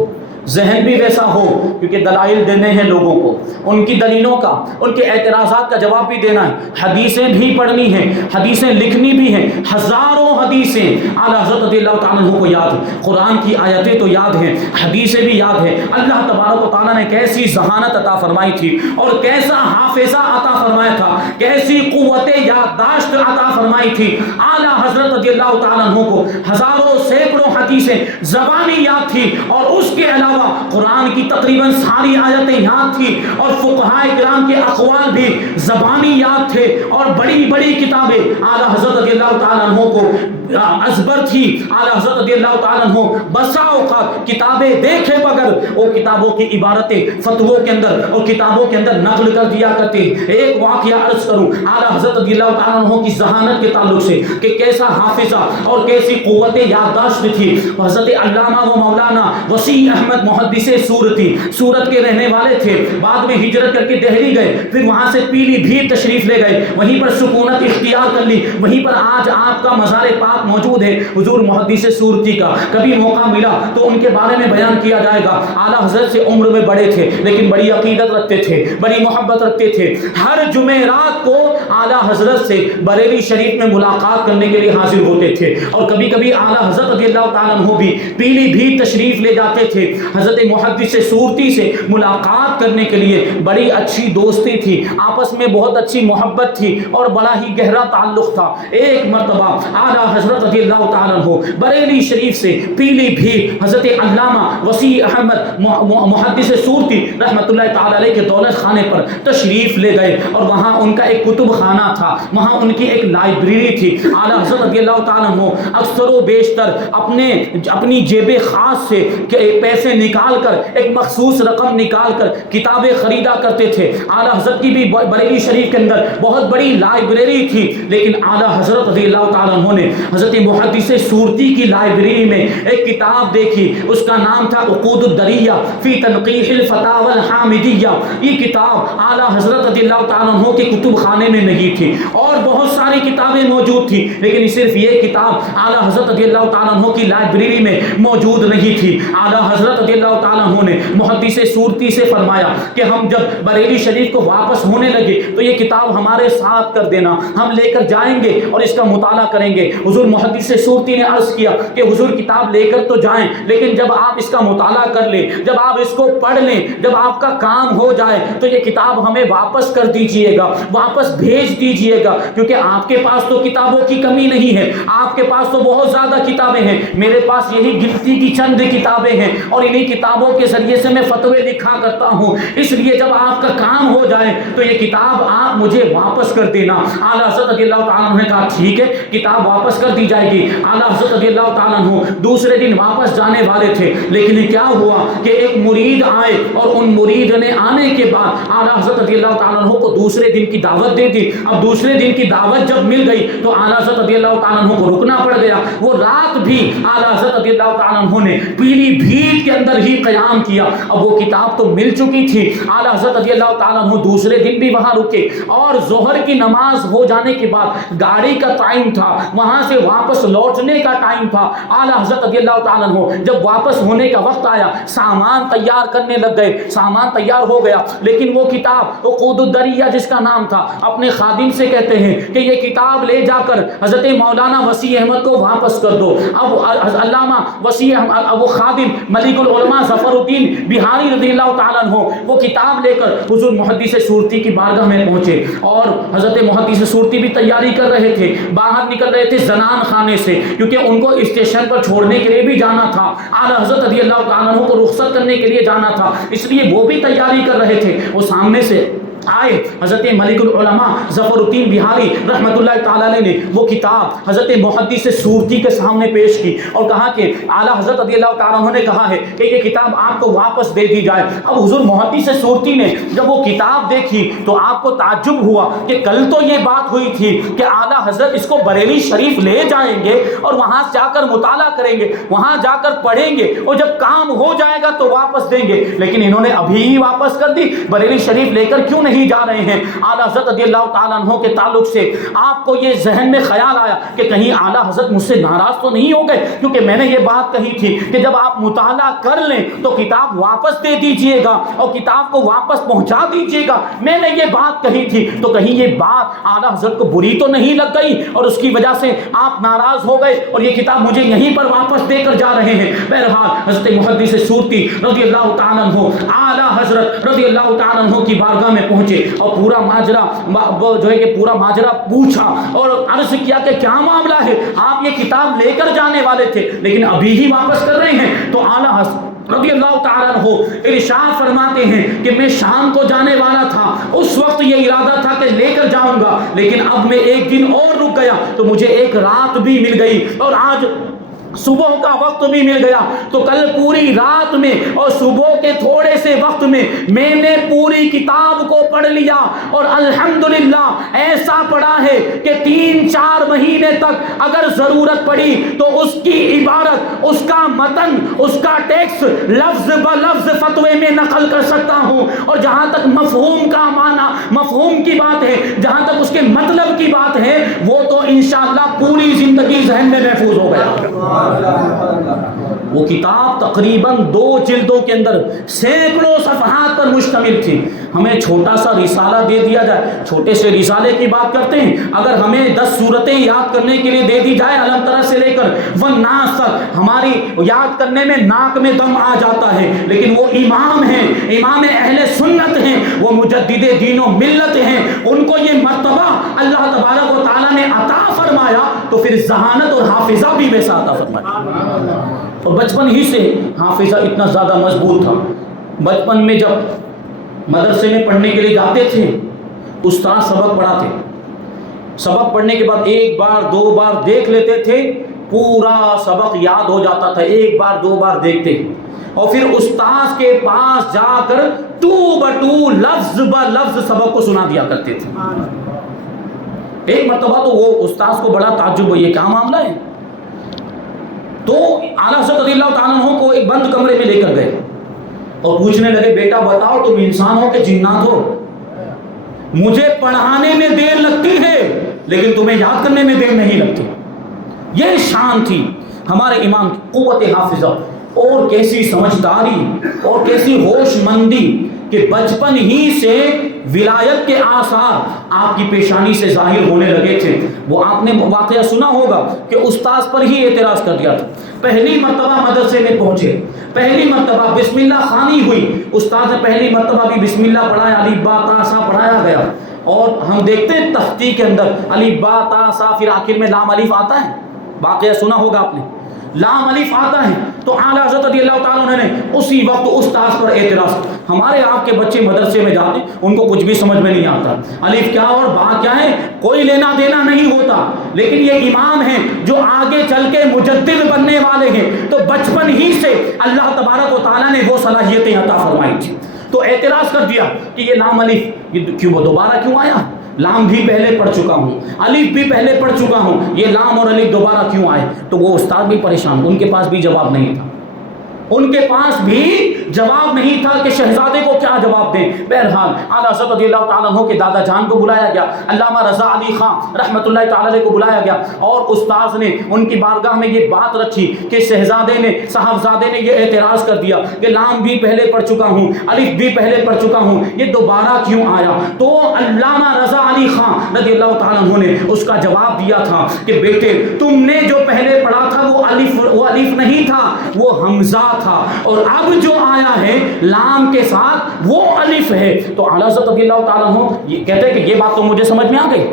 ذہن بھی ویسا ہو، کیونکہ دلائل دینے ہیں لوگوں کو، ان کی دلیلوں کا، ان کے اعتراضات کا جواب بھی دینا ہے، حدیثیں بھی پڑھنی ہیں، حدیثیں لکھنی بھی ہیں، ہزاروں حدیثیں اعلیٰ حضرت رضی اللہ تعالیٰ عنہ کو یاد ہیں، قرآن کی آیتیں تو یاد ہیں، حدیثیں بھی یاد ہیں۔ اللہ تبارک و تعالیٰ نے کیسی ذہانت عطا فرمائی تھی اور کیسا حافظہ عطا فرمایا تھا، کیسی قوت یادداشت عطا فرمائی تھی۔ اعلیٰ حضرت رضی اللہ تعالیٰ عنہ کو ہزاروں سینکڑوں حدیثیں زبانی یاد تھی، اور اس کے علاوہ قرآن کی تقریباً ساری آیتیں یاد تھی، اور فقہائے کرام کے اقوال بھی زبانی یاد تھے، اور بڑی بڑی کتابیں اعلیٰ حضرت رضی اللہ تعالیٰ عنہ کو ازبر تھی۔ اعلیٰ حضرت رضی اللہ تعالیٰ عنہ بسا اوقات کتابیں دیکھے بغیر وہ کتابوں کی عبارتیں فتووں کے اندر اور کتابوں کے اندر نقل کر دیا کرتے۔ ایک واقعہ عرض کروں اعلیٰ حضرت رضی اللہ تعالیٰ عنہ کی ذہانت کے تعلق سے کہ کیسا حافظہ اور کیسی قوت یادداشت تھی۔ حضرت علامہ و مولانا وسیع احمد محدث سورت کے رہنے والے تھے، بعد میں ہجرت کر کے دہلی گئے، پھر وہاں سے پیلی بھیت تشریف لے گئے، وہیں پر سکونت اختیار کر لی، وہیں پر آج آپ کا مزار پاک موجود ہے حضور محدث سورتی کا۔ کبھی موقع ملا تو ان کے بارے میں بیان کیا جائے گا۔ اعلیٰ حضرت سے عمر میں بڑے تھے لیکن بڑی عقیدت رکھتے تھے، بڑی محبت رکھتے تھے۔ ہر جمعرات کو اعلیٰ حضرت سے بریلی شریف میں ملاقات کرنے کے لیے حاضر ہوتے تھے، اور کبھی کبھی اعلیٰ حضرت رضی اللہ تعالیٰ عنہ بھی پیلی بھیت تشریف لے جاتے تھے حضرت محدث سورتی سے ملاقات کرنے کے لیے۔ بڑی اچھی دوستی تھی، آپس میں بہت اچھی محبت تھی اور بڑا ہی گہرا تعلق تھا۔ ایک مرتبہ اعلیٰ حضرت رضی اللہ تعالیٰ عنہ بریلی شریف سے پیلی بھیت حضرت علامہ وسیع احمد محدث سورتی رحمۃ اللہ تعالیٰ علیہ کے دولت خانے پر تشریف لے گئے، اور وہاں ان کا ایک کتب خانہ تھا، وہاں ان کی ایک لائبریری تھی۔ اعلیٰ حضرت رضی اللہ تعالیٰ عنہ اکثر و بیشتر اپنی جیب خاص سے پیسے نکال کر ایک مخصوص رقم نکال کر کتابیں خریدا کرتے تھے. اعلیٰ حضرت کی بھی بریلی شریف کے اندر بہت بڑی لائبریری تھی, لیکن اعلیٰ حضرت رضی اللہ تعالیٰ عنہ نے حضرت محدث سورتی کی لائبریری میں ایک کتاب دیکھی, اس کا نام تھا عقود الدریہ فی تنقیح الفتاوی الحامدیہ. یہ کتاب اعلیٰ حضرت رضی اللہ تعالیٰ عنہ کے کتب خانے میں نہیں تھی, اور بہت ساری کتابیں موجود تھی, لیکن صرف یہ کتاب اعلیٰ حضرت رضی اللہ تعالیٰ عنہ کی لائبریری میں موجود نہیں تھی. اعلیٰ حضرت رضی اللہ تعالیٰ عنہ نے محدث سورتی سے فرمایا کہ ہم جب بریلی شریف کو واپس ہونے لگے تو یہ کتاب ہمارے ساتھ کر دینا, ہم لے کر جائیں گے اور اس کا مطالعہ کریں گے. حضور محدث سورتی نے عرض کیا کہ حضور کتاب لے کر تو جائیں, لیکن جب آپ اس کا مطالعہ کر لیں, جب آپ اس کو پڑھ لیں, جب آپ کا کام ہو جائے تو یہ کتاب ہمیں واپس کر دیجئے گا, واپس بھیج دیجئے گا, کیونکہ آپ کے پاس تو کتابوں کی کمی نہیں ہے, آپ کے پاس تو بہت زیادہ کتابیں ہیں, میرے پاس یہی گنتی کی چند کتابیں ہیں, اور انہی کتابوں کے ذریعے سے میں فتوے لکھا کرتا ہوں. اس لیے جب آپ کا کام ہو جائے تو یہ کتاب آپ مجھے واپس کر دینا. اعلیٰ حضرت رضی اللہ تعالیٰ عنہ نے کہا ٹھیک ہے, کتاب واپس کر دی جائے گی. اعلیٰ حضرت رضی اللہ تعالیٰ عنہ دوسرے دن واپس جانے والے تھے, لیکن کیا ہوا کہ ایک مرید آئے, اور ان مرید نے آنے کے بعد اعلیٰ حضرت رضی اللہ تعالیٰ عنہ کو دوسرے دن کی دعوت دے دی. اب دوسرے دن کی دعوت جب مل گئی تو اعلیٰ حضرت رضی اللہ تعالیٰ عنہ کو رکنا پڑ گیا. وہ رات بھی اعلیٰ حضرت رضی اللہ تعالیٰ عنہ نے پیلی بھیت کے اندر ہی قیام کیا. اب وہ کتاب تو مل چکی تھی. اعلیٰ حضرت رضی اللہ تعالیٰ عنہ دوسرے دن بھی وہاں رکے, اور ظہر کی نماز ہو جانے کے بعد گاڑی کا ٹائم تھا, وہاں سے واپس لوٹنے کا ٹائم تھا. اعلیٰ حضرت رضی اللہ تعالیٰ عنہ جب واپس ہونے کا وقت آیا, سامان تیار کرنے لگ گئے. سامان تیار ہو گیا, لیکن وہ کتاب عقود الدریہ جس کا نام تھا, اپنے خادم سے کہتے ہیں کہ یہ کتاب لے جا کر حضرت مولانا وسیع احمد کو واپس کر دو. اب علامہ وسیع وہ خادم ملک العلماء ظفر الدین بہاری رضی اللہ تعالیٰ عنہ وہ کتاب لے کر حضور محدث سورتی کی بارگاہ میں پہنچے, اور حضرت محدث سورتی بھی تیاری کر رہے تھے, باہر نکل رہے تھے زنان خانے سے, کیونکہ ان کو اسٹیشن پر چھوڑنے کے لیے بھی جانا تھا, اعلیٰ حضرت رضی اللہ تعالیٰ عنہ کو رخصت کرنے کے لیے جانا تھا, اس لیے وہ بھی تیاری کر رہے تھے. وہ سامنے سے آئے, حضرت ملک العلماء ظفر الدین بہاری رحمۃ اللہ تعالیٰ علیہ نے وہ کتاب حضرت محدث سورتی کے سامنے پیش کی, اور کہا کہ اعلیٰ حضرت رضی اللہ تعالیٰ عنہ نے کہا ہے کہ یہ کتاب آپ کو واپس دے دی جائے. اب حضور محدث سورتی نے جب وہ کتاب دیکھی تو آپ کو تعجب ہوا کہ کل تو یہ بات ہوئی تھی کہ اعلیٰ حضرت اس کو بریلی شریف لے جائیں گے اور وہاں جا کر مطالعہ کریں گے, وہاں جا کر پڑھیں گے, اور جب کام ہو جائے گا تو واپس دیں گے, لیکن انہوں نے ابھی ہی واپس کر دی. بریلی شریف لے کر کیوں نہیں جا رہے ہیں؟ اعلیٰ حضرت رضی اللہ تعالیٰ عنہ کے تعلق سے آپ کو یہ ذہن میں خیال آیا کہ کہیں اعلیٰ حضرت مجھ سے ناراض تو نہیں ہو گئے, کیونکہ میں نے یہ بات کہی تھی کہ جب آپ مطالعہ کر لیں تو کتاب واپس دے دیجئے گا اور کتاب کو واپس پہنچا دیجئے گا. میں نے یہ بات کہی تھی, تو کہیں یہ بات اعلیٰ حضرت کو بری تو نہیں لگ گئی اور اس کی وجہ سے آپ ناراض ہو گئے اور یہ کتاب مجھے یہیں پر واپس دے کر جا رہے ہیں. بہرحال حضرت محدث سورتی رضی اللہ تعالیٰ عنہ اعلیٰ حضرت رضی اللہ تعالیٰ عنہ کی بارگاہ میں پہنچے اور پورا ماجرا جو ہے کہ پورا ماجرا پوچھا اور عرض کیا کہ کیا معاملہ ہے, آپ یہ کتاب لے کر جانے والے تھے لیکن ابھی ہی واپس کر رہے ہیں. تو اعلیٰ حضرت رضی اللہ تعالیٰ عنہ ارشاد فرماتے ہیں کہ میں شام کو جانے والا تھا, اس وقت یہ ارادہ تھا کہ لے کر جاؤں گا, لیکن اب میں ایک دن اور رک گیا تو مجھے ایک رات بھی مل گئی, اور آج صبح کا وقت بھی مل گیا. تو کل پوری رات میں اور صبح کے تھوڑے سے وقت میں نے پوری کتاب کو پڑھ لیا, اور الحمدللہ ایسا پڑھا ہے کہ 3-4 مہینے تک اگر ضرورت پڑی تو اس کی عبارت, اس کا متن, اس کا ٹیکسٹ لفظ بلفظ فتوے میں نقل کر سکتا ہوں. اور جہاں تک مفہوم کا معنی, مفہوم کی بات ہے, جہاں تک اس کے مطلب کی بات ہے, وہ تو انشاءاللہ پوری زندگی ذہن میں محفوظ ہو گیا. وہ کتاب تقریباً 2 جلدوں کے اندر سینکڑوں صفحات پر مشتمل تھی. ہمیں چھوٹا سا رسالہ دے دیا جائے, چھوٹے سے رسالے کی بات کرتے ہیں, اگر ہمیں 10 سورتیں یاد کرنے کے لیے دے دی جائے علم ترہ سے لے کر والناس تک, ہماری یاد کرنے میں ناک میں دم آ جاتا ہے. لیکن وہ امام ہیں, امام اہل سنت ہیں, وہ مجدد دین و ملت ہیں, ان کو یہ مرتبہ اللہ تبارک و تعالیٰ نے عطا فرمایا, تو پھر ذہانت اور حافظہ بھی ویسا عطا فرمایا. اور بچپن ہی سے حافظہ اتنا زیادہ مضبوط تھا. بچپن میں جب مدرسے میں پڑھنے کے لیے جاتے تھے, استاد سبق پڑھاتے, سبق پڑھنے کے بعد 1 بار 2 بار دیکھ لیتے تھے, پورا سبق یاد ہو جاتا تھا. 1 بار 2 بار دیکھتے, اور پھر استاذ کے پاس جا کر ٹو بٹو لفظ ب لفظ سبق کو سنا دیا کرتے تھے۔ ایک مرتبہ تو وہ استاذ کو بڑا تعجب ہوا، یہ کیا معاملہ ہے؟ تو اعلیٰ حضرت رضی اللہ تعالیٰ عنہ کو ایک بند کمرے میں لے کر گئے اور پوچھنے لگے بیٹا بتاؤ تم انسان ہو کہ جنات ہو؟ مجھے پڑھانے میں دیر لگتی ہے لیکن تمہیں یاد کرنے میں دیر نہیں لگتی۔ یہ شان تھی ہمارے امام کی، قوت حافظہ، اور کیسی سمجھداری اور کیسی ہوش مندی کہ بچپن ہی سے ولایت کے آثار آپ کی پیشانی سے ظاہر ہونے لگے تھے۔ وہ آپ نے واقعہ سنا ہوگا کہ استاذ پر ہی اعتراض کر دیا تھا۔ پہلی مرتبہ مدرسے میں پہنچے، پہلی مرتبہ بسم اللہ خوانی ہوئی، استاذ نے پہلی مرتبہ بھی بسم اللہ پڑھایا، الف با تا سا پڑھایا گیا، اور ہم دیکھتے ہیں تختی کے اندر الف با تا سا، پھر آخر میں لام الف آتا ہے، واقعہ سنا ہوگا آپ نے، لام الف آتا ہے۔ تو اعلیٰ حضرت رضی اللہ تعالیٰ عنہ نے اسی وقت استاذ پر اعتراض، ہمارے آپ کے بچے مدرسے میں جاتے ان کو کچھ بھی سمجھ میں نہیں آتا، الف کیا اور با کیا ہے کوئی لینا دینا نہیں ہوتا، لیکن یہ امام ہیں جو آگے چل کے مجدد بننے والے ہیں، تو بچپن ہی سے اللہ تبارک و تعالیٰ نے وہ صلاحیتیں عطا فرمائی تھی۔ تو اعتراض کر دیا کہ یہ لام الف یہ کیوں دوبارہ کیوں آیا؟ لام بھی پہلے پڑھ چکا ہوں، الف بھی پہلے پڑھ چکا ہوں، یہ لام اور الف دوبارہ کیوں آئے؟ تو وہ استاد بھی پریشان، ان کے پاس بھی جواب نہیں تھا، ان کے پاس بھی جواب نہیں تھا کہ شہزادے کو کیا جواب دیں۔ بہرحال اعلیٰ حضرت رضی اللہ تعالیٰ عنہ کے دادا جان کو بلایا گیا، علامہ رضا علی خان رحمۃ اللہ تعالیٰ علیہ کو بلایا گیا، اور استاذ نے ان کی بارگاہ میں یہ بات رکھی کہ شہزادے نے صاحبزادے نے یہ اعتراض کر دیا کہ لام بھی پہلے پڑھ چکا ہوں، الف بھی پہلے پڑھ چکا ہوں، یہ دوبارہ کیوں آیا؟ تو علامہ رضا علی خان رضی اللہ تعالیٰ عنہ نے اس کا جواب دیا تھا کہ بیٹے تم نے جو پہلے پڑھا تھا وہ الف نہیں تھا، وہ حمزہ تھا، اور اب جو آیا ہے لام کے ساتھ وہ الف ہے۔ تو اعلیٰ حضرت رضی اللہ تعالیٰ عنہ یہ کہتے ہیں کہ یہ بات تو مجھے سمجھ میں آ گئی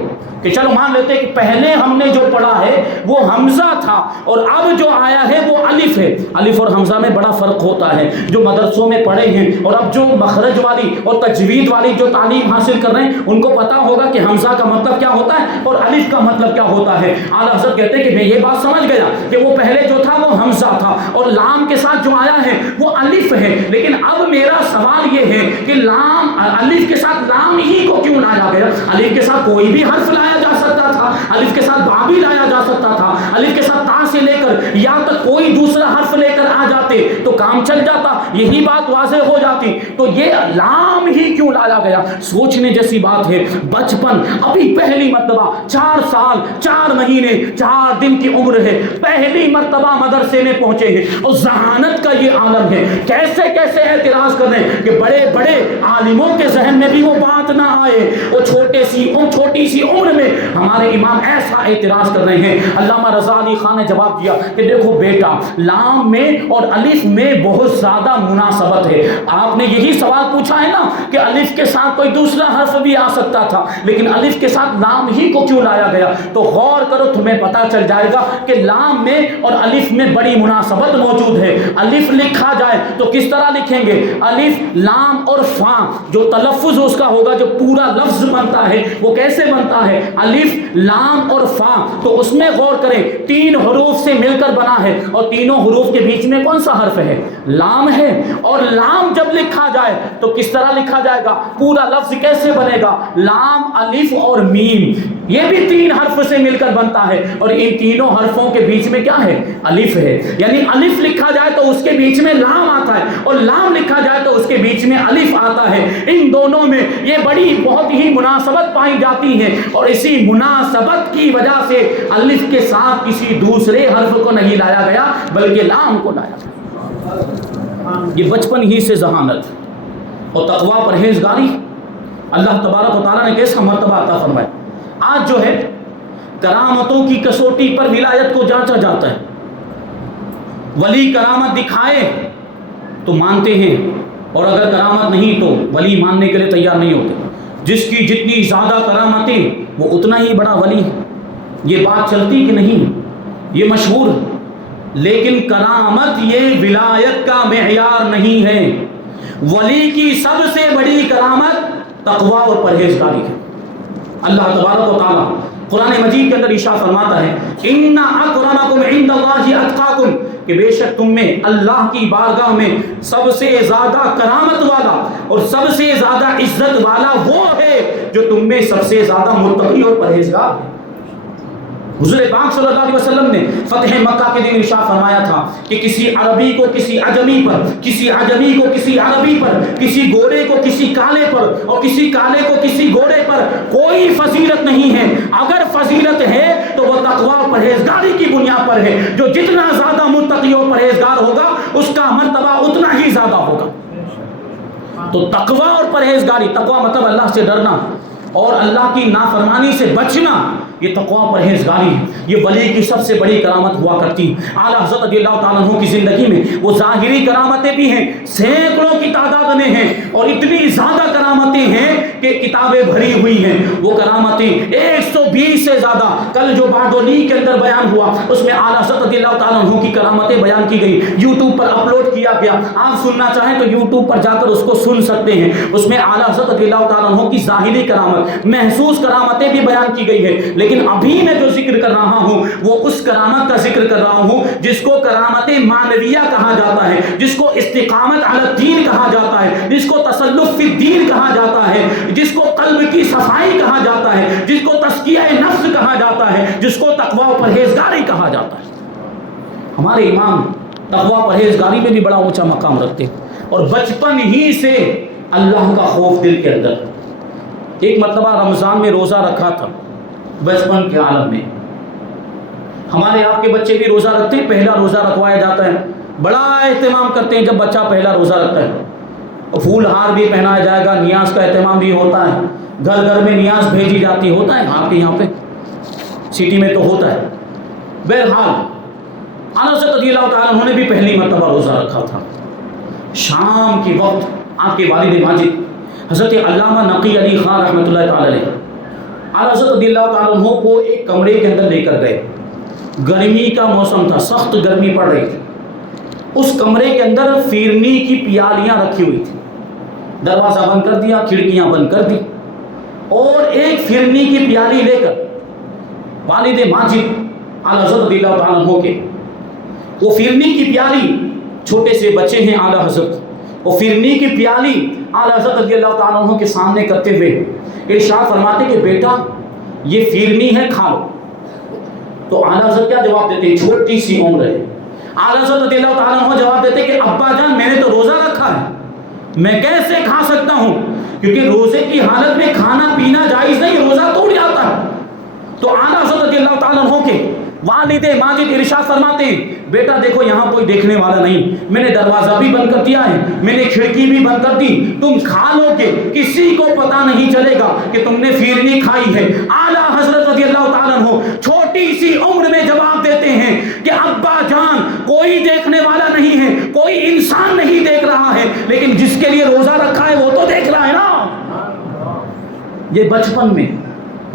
کہ چلو مان لیتے ہیں کہ پہلے ہم نے جو پڑھا ہے وہ حمزہ تھا اور اب جو آیا ہے وہ الف ہے۔ الف اور حمزہ میں بڑا فرق ہوتا ہے، جو مدرسوں میں پڑھے ہیں اور اب جو مخرج والی اور تجوید والی جو تعلیم حاصل کر رہے ہیں ان کو پتا ہوگا کہ حمزہ کا مطلب کیا ہوتا ہے اور الف کا مطلب کیا ہوتا ہے۔ اعلیٰ حضرت کہتے ہیں کہ میں یہ بات سمجھ گیا کہ وہ پہلے جو تھا وہ حمزہ تھا اور لام کے ساتھ جو آیا ہے وہ الف ہے، لیکن اب میرا سوال یہ ہے کہ لام الف کے ساتھ لام ہی کو کیوں لایا گیا؟ الف کے ساتھ کوئی بھی حرف لایا جا سکتا تھا، الف کے ساتھ با بھی لایا جا سکتا تھا، الف کے ساتھ تا سے لے کر یا تک کوئی دوسرا حرف لے کر آ جاتے تو کام چل جاتا، یہی بات واضح ہو جاتی، تو یہ لام ہی کیوں لایا گیا؟ سوچنے جیسی بات ہے۔ بچپن ابھی پہلی مرتبہ 4 سال 4 مہینے 4 دن کی عمر ہے، پہلی مرتبہ مدرسے میں پہنچے ہیں اور ذہانت کا یہ عالم ہے، کیسے کیسے اعتراض کر رہے ہیں کہ بڑے بڑے عالموں کے ذہن میں بھی وہ بات نہ آئے، وہ چھوٹی سی عمر میں ہمارے امام ایسا اعتراض کر رہے ہیں۔ علامہ رضا علی خان نے جواب دیا کہ دیکھو بیٹا لام میں اور الف میں بہت زیادہ مناسبت ہے، آپ نے یہی سوال پوچھا ہے نا کہ الف کے ساتھ کوئی دوسرا حرف بھی آ سکتا تھا لیکن الف کے ساتھ لام ہی کو کیوں لایا گیا؟ تو غور کرو تمہیں پتا چل جائے گا کہ لام میں اور الف میں بڑی مناسبت موجود ہے۔ الف لکھا جائے تو کس طرح لکھیں گے؟ الف لام اور فا، جو تلفظ اس کا ہوگا جو پورا لفظ بنتا ہے وہ کیسے بنتا ہے؟ الف لام اور فا، تو اس میں غور کریں 3 حروف سے مل کر بنا ہے اور تینوں حروف کے بیچ میں کون سا حرف ہے؟ لام ہے، اور لام جب لکھا جائے تو کس طرح لکھا جائے گا؟ پورا لفظ کیسے بنے گا؟ لام الف اور میم، یہ بھی 3 حرف سے مل کر بنتا ہے اور ان تینوں حرفوں کے بیچ میں کیا ہے؟ الف ہے، یعنی الف لکھا جائے تو اس کے بیچ میں لام آتا ہے اور لام لکھا جائے تو اس کے بیچ میں الف آتا ہے۔ ان دونوں میں یہ بڑی بہت ہی مناسبت پائی جاتی ہے اور اسی مناسبت کی وجہ سے الف کے ساتھ کسی دوسرے حرف کو نہیں لایا گیا بلکہ لام کو لایا گیا۔ یہ بچپن ہی سے ذہانت اور تقوی پرہیزگاری اللہ تبارک و تعالیٰ نے کیسا مرتبہ عطا فرمایا۔ آج جو ہے کرامتوں کی کسوٹی پر ولایت کو جانچا جاتا ہے، ولی کرامت دکھائے تو مانتے ہیں اور اگر کرامت نہیں تو ولی ماننے کے لیے تیار نہیں ہوتے۔ جس کی جتنی زیادہ کرامتیں وہ اتنا ہی بڑا ولی ہے، یہ بات چلتی کہ نہیں؟ یہ مشہور، لیکن کرامت یہ ولایت کا معیار نہیں ہے۔ ولی کی سب سے بڑی کرامت تقوی اور پرہیزگاری ہے۔ اللہ تبارک و تعالیٰ قرآن مجید کے اندر ارشاد فرماتا ہے ان اکرمکم عند اللہ اتقاکم، کہ بے شک تم میں اللہ کی بارگاہ میں سب سے زیادہ کرامت والا اور سب سے زیادہ عزت والا وہ ہے جو تم میں سب سے زیادہ متقی اور پرہیزگار ہے۔ حضور پاک صلی اللہ علیہ وسلم نے فتح مکہ کے دن ارشاد فرمایا تھا کہ کسی عربی کو کسی عجمی پر، کسی عجمی کو کسی عربی پر، کسی گورے کو کسی کالے پر اور کسی کالے کو کسی گورے پر کوئی فضیلت نہیں ہے، اگر فضیلت ہے تو وہ تقوی اور پرہیزگاری کی بنیاد پر ہے۔ جو جتنا زیادہ متقی اور پرہیزگار ہوگا اس کا مرتبہ اتنا ہی زیادہ ہوگا۔ تو تقوی اور پرہیزگاری، تقوی مطلب اللہ سے ڈرنا اور اللہ کی نافرمانی سے بچنا، یہ تقوی پرہیزگاری ہے۔ یہ ولی کی سب سے بڑی کرامت ہوا کرتی۔ اعلیٰ حضرت رضی اللہ تعالیٰ عنہ کی زندگی میں وہ ظاہری کرامتیں بھی ہیں، سینکڑوں کی تعداد میں ہیں، اور اتنی زیادہ کرامتیں ہیں کہ کتابیں بھری ہوئی ہیں۔ وہ کرامتیں 120 سے زیادہ، کل جو باردولی کے اندر بیان ہوا اس میں اعلیٰ حضرت رضی اللہ تعالیٰ عنہ کی کرامتیں بیان کی گئی، یوٹیوب پر اپلوڈ کیا گیا۔ آپ سننا چاہیں تو یوٹیوب پر جا کر اس کو سن سکتے ہیں۔ اس میں اعلیٰ حضرت رضی اللہ تعالیٰ عنہ کی ظاہری کرامت، محسوس کرامتیں بھی بیان کی گئی ہے، لیکن ابھی میں جو ذکر کر رہا ہوں وہ اس کرامت کا ذکر کر رہا ہوں جس کو کرامت معنویہ کہا جاتا ہے، جس کو استقامت علی الدین کہا جاتا ہے، جس کو تسلف فی الدین کہا جاتا ہے، جس کو قلب کی صفائی کہا جاتا ہے، جس کو تزکیہ نفس کہا جاتا ہے، جس کو تقوی و پرہیزگاری کہا جاتا ہے۔ ہمارے امام تقوی و پرہیزگاری میں بھی بڑا اونچا مقام رکھتے اور بچپن ہی سے اللہ کا خوف دل کے اندر۔ ایک مرتبہ رمضان میں روزہ رکھا تھا بچپن کے عالم میں۔ ہمارے آپ کے بچے بھی روزہ رکھتے ہیں، پہلا روزہ رکھوایا جاتا ہے، بڑا اہتمام کرتے ہیں جب بچہ پہلا روزہ رکھتا ہے، پھول ہار بھی پہنایا جائے گا، نیاز کا اہتمام بھی ہوتا ہے، گھر گھر میں نیاز بھیجی جاتی ہوتا ہے، آپ کے یہاں پہ سٹی میں تو ہوتا ہے۔ بہرحال انس رضی اللہ تعالیٰ عنہ نے بھی پہلی مرتبہ روزہ رکھا تھا۔ شام کے وقت آپ کے والد ماجد حضرت علامہ نقی علی خان رحمۃ اللہ تعالی علیہ حضرت رضی اللہ تعالیٰ عنہ کو ایک کمرے کے اندر لے کر گئے۔ گرمی کا موسم تھا، سخت گرمی پڑ رہی تھی۔ اس کمرے کے اندر فیرنی کی پیالیاں رکھی ہوئی تھی، دروازہ بند کر دیا، کھڑکیاں بند کر دی، اور ایک فیرنی کی پیالی لے کر والد ماجد اعلیٰ حضرت رضی اللہ تعالیٰ عنہ کے، وہ فیرنی کی پیالی، چھوٹے سے بچے ہیں اعلیٰ حضرت، وہ فیرنی کی پیالی اعلیٰ حضرت رضی اللہ تعالیٰ عنہ کے سامنے کرتے ہوئے ارشاد فرماتے کہ بیٹا یہ فیرنی ہے، کھا لو۔ تو اعلیٰ حضرت کیا جواب دیتے ہیں؟ چھوٹی سی عمر ہے۔ اعلیٰ حضرت رضی اللہ تعالیٰ عنہ جواب دیتے کہ ابا جان میں نے تو روزہ رکھا ہے، میں کیسے کھا سکتا ہوں، کیونکہ روزے کی حالت میں کھانا پینا جائز نہیں، روزہ ٹوٹ جاتا ہے۔ تو اعلیٰ حضرت رضی اللہ تعالیٰ عنہ کے والد ماجد ارشاد فرماتے ہیں بیٹا دیکھو یہاں کوئی دیکھنے والا نہیں، میں نے دروازہ بھی بند کر دیا ہے، میں نے کھڑکی بھی بند کر دی، تم کھا لو گے، کسی کو پتہ نہیں چلے گا کہ تم نے فیرنی کھائی ہے۔ اعلیٰ حضرت رضی اللہ تعالیٰ عنہ چھوٹی سی عمر میں جواب دیتے ہیں کہ ابا جان کوئی دیکھنے والا نہیں ہے، کوئی انسان نہیں دیکھ رہا ہے، لیکن جس کے لیے روزہ رکھا ہے وہ تو دیکھ رہا ہے نا۔ یہ بچپن میں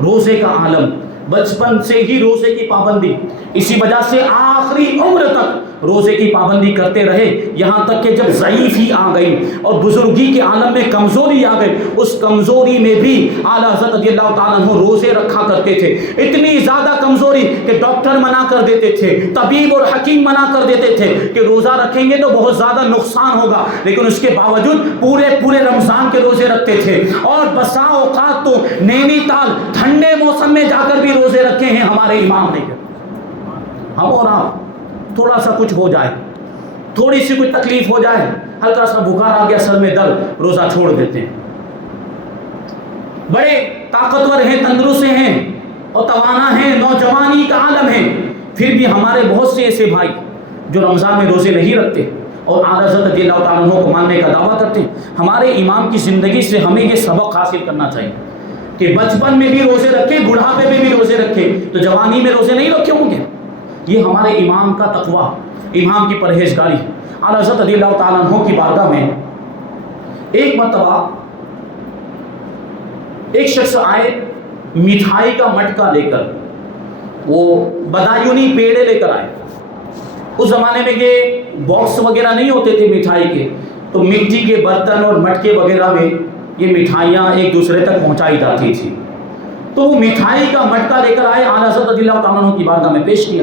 روزے کا عالم، بچپن سے ہی روزے کی پابندی، اسی وجہ سے آخری عمر تک روزے کی پابندی کرتے رہے، یہاں تک کہ جب ضعیفی آ گئی اور بزرگی کے عالم میں کمزوری آ گئی، اس کمزوری میں بھی اعلیٰ حضرت رضی اللہ تعالیٰ عنہ روزے رکھا کرتے تھے۔ اتنی زیادہ کمزوری کہ ڈاکٹر منع کر دیتے تھے، طبیب اور حکیم منع کر دیتے تھے کہ روزہ رکھیں گے تو بہت زیادہ نقصان ہوگا، لیکن اس کے باوجود پورے رمضان کے روزے رکھتے تھے، اور بسا اوقات تو نینی تال ٹھنڈے موسم میں جا کر بھی روزے رکھے ہیں ہمارے امام نے۔ ہم اور آپ تھوڑا سا کچھ ہو جائے، تھوڑی سی کوئی تکلیف ہو جائے، ہلکا سا بخار آ گیا، سر میں درد، روزہ چھوڑ دیتے ہیں۔ بڑے طاقتور ہیں، تندرست ہیں اور توانا ہیں، نوجوانی کا عالم ہے، پھر بھی ہمارے بہت سے ایسے بھائی جو رمضان میں روزے نہیں رکھتے اور اعلیٰ حضرت رضی اللہ تعالیٰ عنہ کو ماننے کا دعویٰ کرتے ہیں۔ ہمارے امام کی زندگی سے ہمیں یہ سبق حاصل کرنا چاہیے کہ بچپن میں بھی روزے رکھے، بڑھاپے میں بھی روزے رکھے، تو جوانی میں روزے نہیں رکھے ہوں گے۔ یہ ہمارے امام کا تقویٰ، امام کی پرہیزگاری ہے۔ اعلیٰ حضرت رضی اللہ تعالیٰ عنہ کی بارگاہ میں ایک مرتبہ ایک شخص آئے مٹھائی کا مٹکا لے کر، وہ بدایونی پیڑے لے کر آئے۔ اس زمانے میں یہ باکس وغیرہ نہیں ہوتے تھے مٹھائی کے، تو مٹی کے برتن اور مٹکے وغیرہ میں یہ مٹھائیاں ایک دوسرے تک پہنچائی جاتی تھی۔ تو وہ مٹھائی کا مٹکا لے کر آئے، اعلیٰ حضرت رضی اللہ تعالیٰ عنہ کی بارگاہ میں پیش کیا۔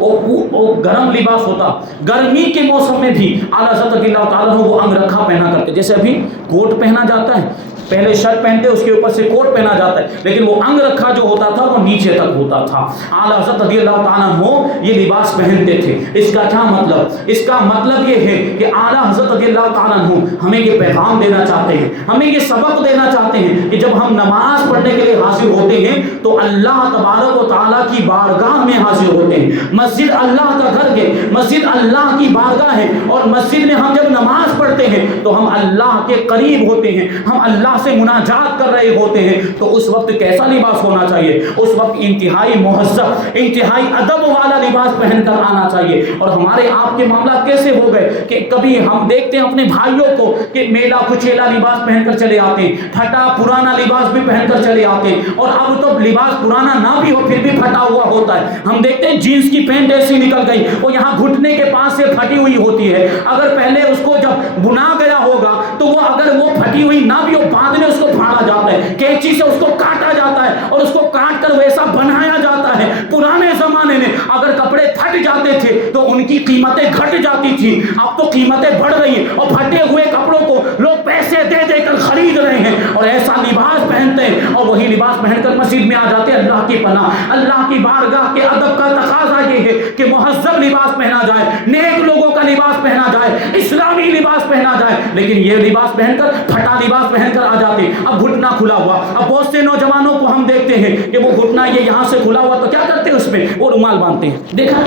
وہ گرم لباس ہوتا. گرمی کے موسم میں بھی اعلیٰ حضرت رضی اللہ تعالیٰ عنہ وہ انگ رکھا پہنا کرتے. جیسے ابھی کوٹ پہنا جاتا ہے, پہلے شرٹ پہنتے اس کے اوپر سے کوٹ پہنا جاتا ہے, لیکن وہ انگ رکھا جو ہوتا تھا وہ نیچے تک ہوتا تھا. اعلیٰ حضرت رضی اللہ تعالیٰ عنہ یہ لباس پہنتے تھے. اس کا کیا مطلب؟ اس کا مطلب یہ ہے کہ اعلیٰ حضرت رضی اللہ تعالیٰ عنہ ہمیں یہ پیغام دینا چاہتے ہیں, ہمیں یہ سبق دینا چاہتے ہیں کہ جب ہم نماز پڑھنے کے لیے حاضر ہوتے ہیں تو اللہ تبارک و تعالیٰ کی بارگاہ میں حاضر ہوتے ہیں. مسجد اللہ کا گھر ہے, مسجد اللہ کی بارگاہ ہے, اور مسجد میں ہم جب نماز پڑھتے ہیں تو ہم اللہ کے قریب ہوتے ہیں, ہم اللہ سے مناجات کر رہے ہوتے ہیں. تو اس وقت کیسا لباس ہونا چاہیے؟ اس وقت انتہائی مہذب, انتہائی ادب والا لباس پہن کر آنا چاہیے. اور ہمارے آپ کے معاملات کیسے ہو گئے کہ کبھی ہم دیکھتے ہیں اپنے بھائیوں کو کہ میلا کچیلا لباس پہن کر چلے آتے ہیں, پھٹا پرانا لباس بھی پہن کر چلے آتے ہیں, اور اب تو لباس پرانا نہ بھی ہو پھر بھی پھٹا ہوا ہوتا ہے. ہم دیکھتے ہیں جینس کی پینٹ ایسی نکل گئی, وہ یہاں گھٹنے کے پاس سے پھٹی ہوئی ہوتی ہے. اگر پہلے اس کو جب بنا گیا ہوگا تو وہ اگر وہ پھٹی ہوئی نہ بھی ہو, بعد میں اس کو پھاڑا جاتا ہے, کینچی سے اس کو کاٹا جاتا ہے اور اس کو کاٹ کر ویسا بنایا جاتا ہے. پرانے زمانے میں اگر کپڑے پھٹ جاتے تھے تو ان کی قیمتیں گھٹ جاتی تھی. اب تو قیمتیں بڑھ رہی ہیں اور پھٹے ہوئے کپڑوں کو لوگ پیسے دے دے کر خرید رہے ہیں اور ایسا لباس پہنتے ہیں, اور وہی لباس پہن کر مسجد میں آ جاتے ہیں. اللہ کی پناہ, اللہ کی بارگاہ کے ادب کا تقاضا یہ ہے کہ مہذب لباس پہنا جائے, نیک لوگوں کا لباس پہنا جائے, اسلامی لباس پہنا جائے. لیکن یہ لباس پہن کر, پھٹا لباس پہن کر آ جاتے. اب گھٹنا کھلا ہوا, اب بہت سے نوجوانوں کو ہم دیکھتے ہیں کہ وہ گھٹنا یہ یہاں سے کھلا ہوا تو کیا کرتے ہیں, اس پہ وہ رومال باندھتے ہیں. دیکھا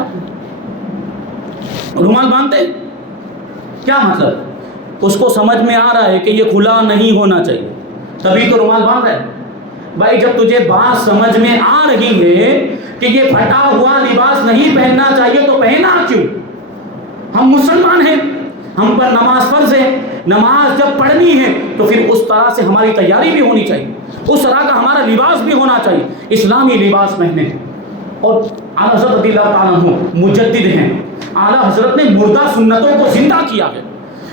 رومال باندھتے ہیں, کیا مطلب؟ اس کو سمجھ میں آ رہا ہے کہ یہ کھلا نہیں ہونا چاہیے, تبھی تو رومال باندھ رہا ہے. بھائی جب تجھے بات سمجھ میں آ رہی ہے کہ یہ پھٹا ہوا لباس نہیں پہننا چاہیے تو پہنا کیوں؟ ہم مسلمان ہیں, ہم پر نماز فرض ہے, نماز جب پڑھنی ہے تو پھر اس طرح سے ہماری تیاری بھی ہونی چاہیے, اس طرح کا ہمارا لباس بھی ہونا چاہیے, اسلامی لباس پہنے. اور اعلیٰ حضرت رضی اللہ تعالیٰ عنہ مجدد ہیں. اعلیٰ حضرت نے مردہ سنتوں کو زندہ کیا ہے.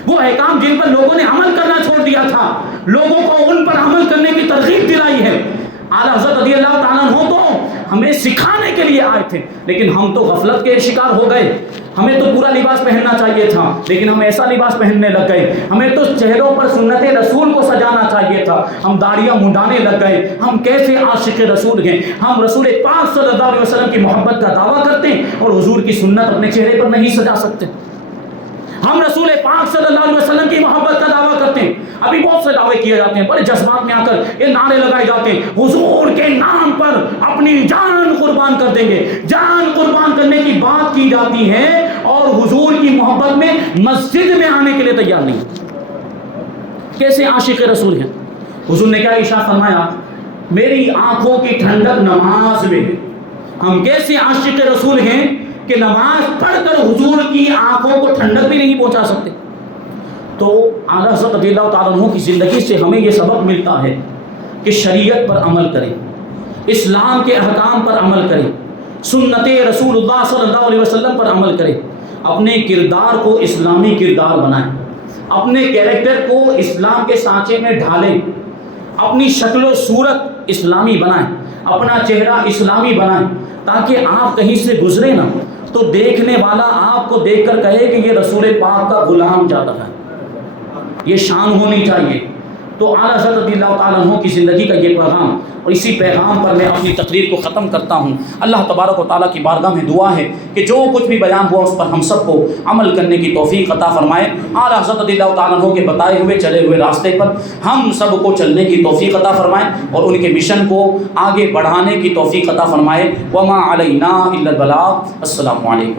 وہ احکام جن پر لوگوں نے عمل کرنا چھوڑ دیا تھا, لوگوں کو ان پر عمل کرنے کی ترغیب دلائی ہے. اعلیٰ حضرت رضی اللہ تعالیٰ عنہ تو ہمیں سکھانے کے لیے آئے تھے, لیکن ہم تو غفلت کے شکار ہو گئے. ہمیں تو پورا لباس پہننا چاہیے تھا, لیکن ہم ایسا لباس پہننے لگ گئے. ہمیں تو چہروں پر سنت رسول کو سجانا چاہیے تھا, ہم داڑیاں منڈانے لگ گئے. ہم کیسے عاشق رسول ہیں؟ ہم رسول پاک صلی اللہ علیہ وسلم کی محبت کا دعویٰ کرتے ہیں اور حضور کی سنت اپنے چہرے پر نہیں سجا سکتے. ہم رسول پاک صلی اللہ علیہ وسلم کی محبت کا دعویٰ کرتے ہیں. ابھی بہت سے دعوے کیے جاتے ہیں, بڑے جذبات میں آ کر یہ نعرے لگائے جاتے ہیں, حضور کے نام پر اپنی جان قربان کر دیں گے. جان قربان کرنے کی بات کی جاتی ہے اور حضور کی محبت میں مسجد میں آنے کے لیے تیار نہیں. کیسے عاشق رسول ہیں؟ حضور نے کیا ارشاد فرمایا, میری آنکھوں کی ٹھنڈک نماز میں ہے. ہم کیسے عاشق رسول ہیں کہ نماز پڑھ کر حضور کی آنکھوں کو ٹھنڈک بھی نہیں پہنچا سکتے؟ تو اعلیٰ حضرت رضی اللہ تعالیٰ عنہ کی زندگی سے ہمیں یہ سبق ملتا ہے کہ شریعت پر عمل کریں, اسلام کے احکام پر عمل کریں, سنت رسول اللہ صلی اللہ علیہ وسلم پر عمل کریں, اپنے کردار کو اسلامی کردار بنائیں, اپنے کیریکٹر کو اسلام کے سانچے میں ڈھالیں, اپنی شکل و صورت اسلامی بنائیں, اپنا چہرہ اسلامی بنائیں, تاکہ آپ کہیں سے گزرے نا تو دیکھنے والا آپ کو دیکھ کر کہے کہ یہ رسول پاک کا غلام جا رہا ہے. یہ شان ہونی چاہیے. تو اعلیٰ حضرت رضی اللہ تعالیٰ عنہ کی زندگی کا یہ پیغام, اور اسی پیغام پر میں اپنی تقریر کو ختم کرتا ہوں. اللہ تبارک و تعالیٰ کی بارگاہ میں دعا ہے کہ جو کچھ بھی بیان ہوا اس پر ہم سب کو عمل کرنے کی توفیق عطا فرمائے. اعلیٰ حضرت رضی اللہ تعالیٰ عنہ کے بتائے ہوئے چلے ہوئے راستے پر ہم سب کو چلنے کی توفیق عطا فرمائے اور ان کے مشن کو آگے بڑھانے کی توفیق عطا فرمائے. وما علینا الا البلاغ. السلام علیکم.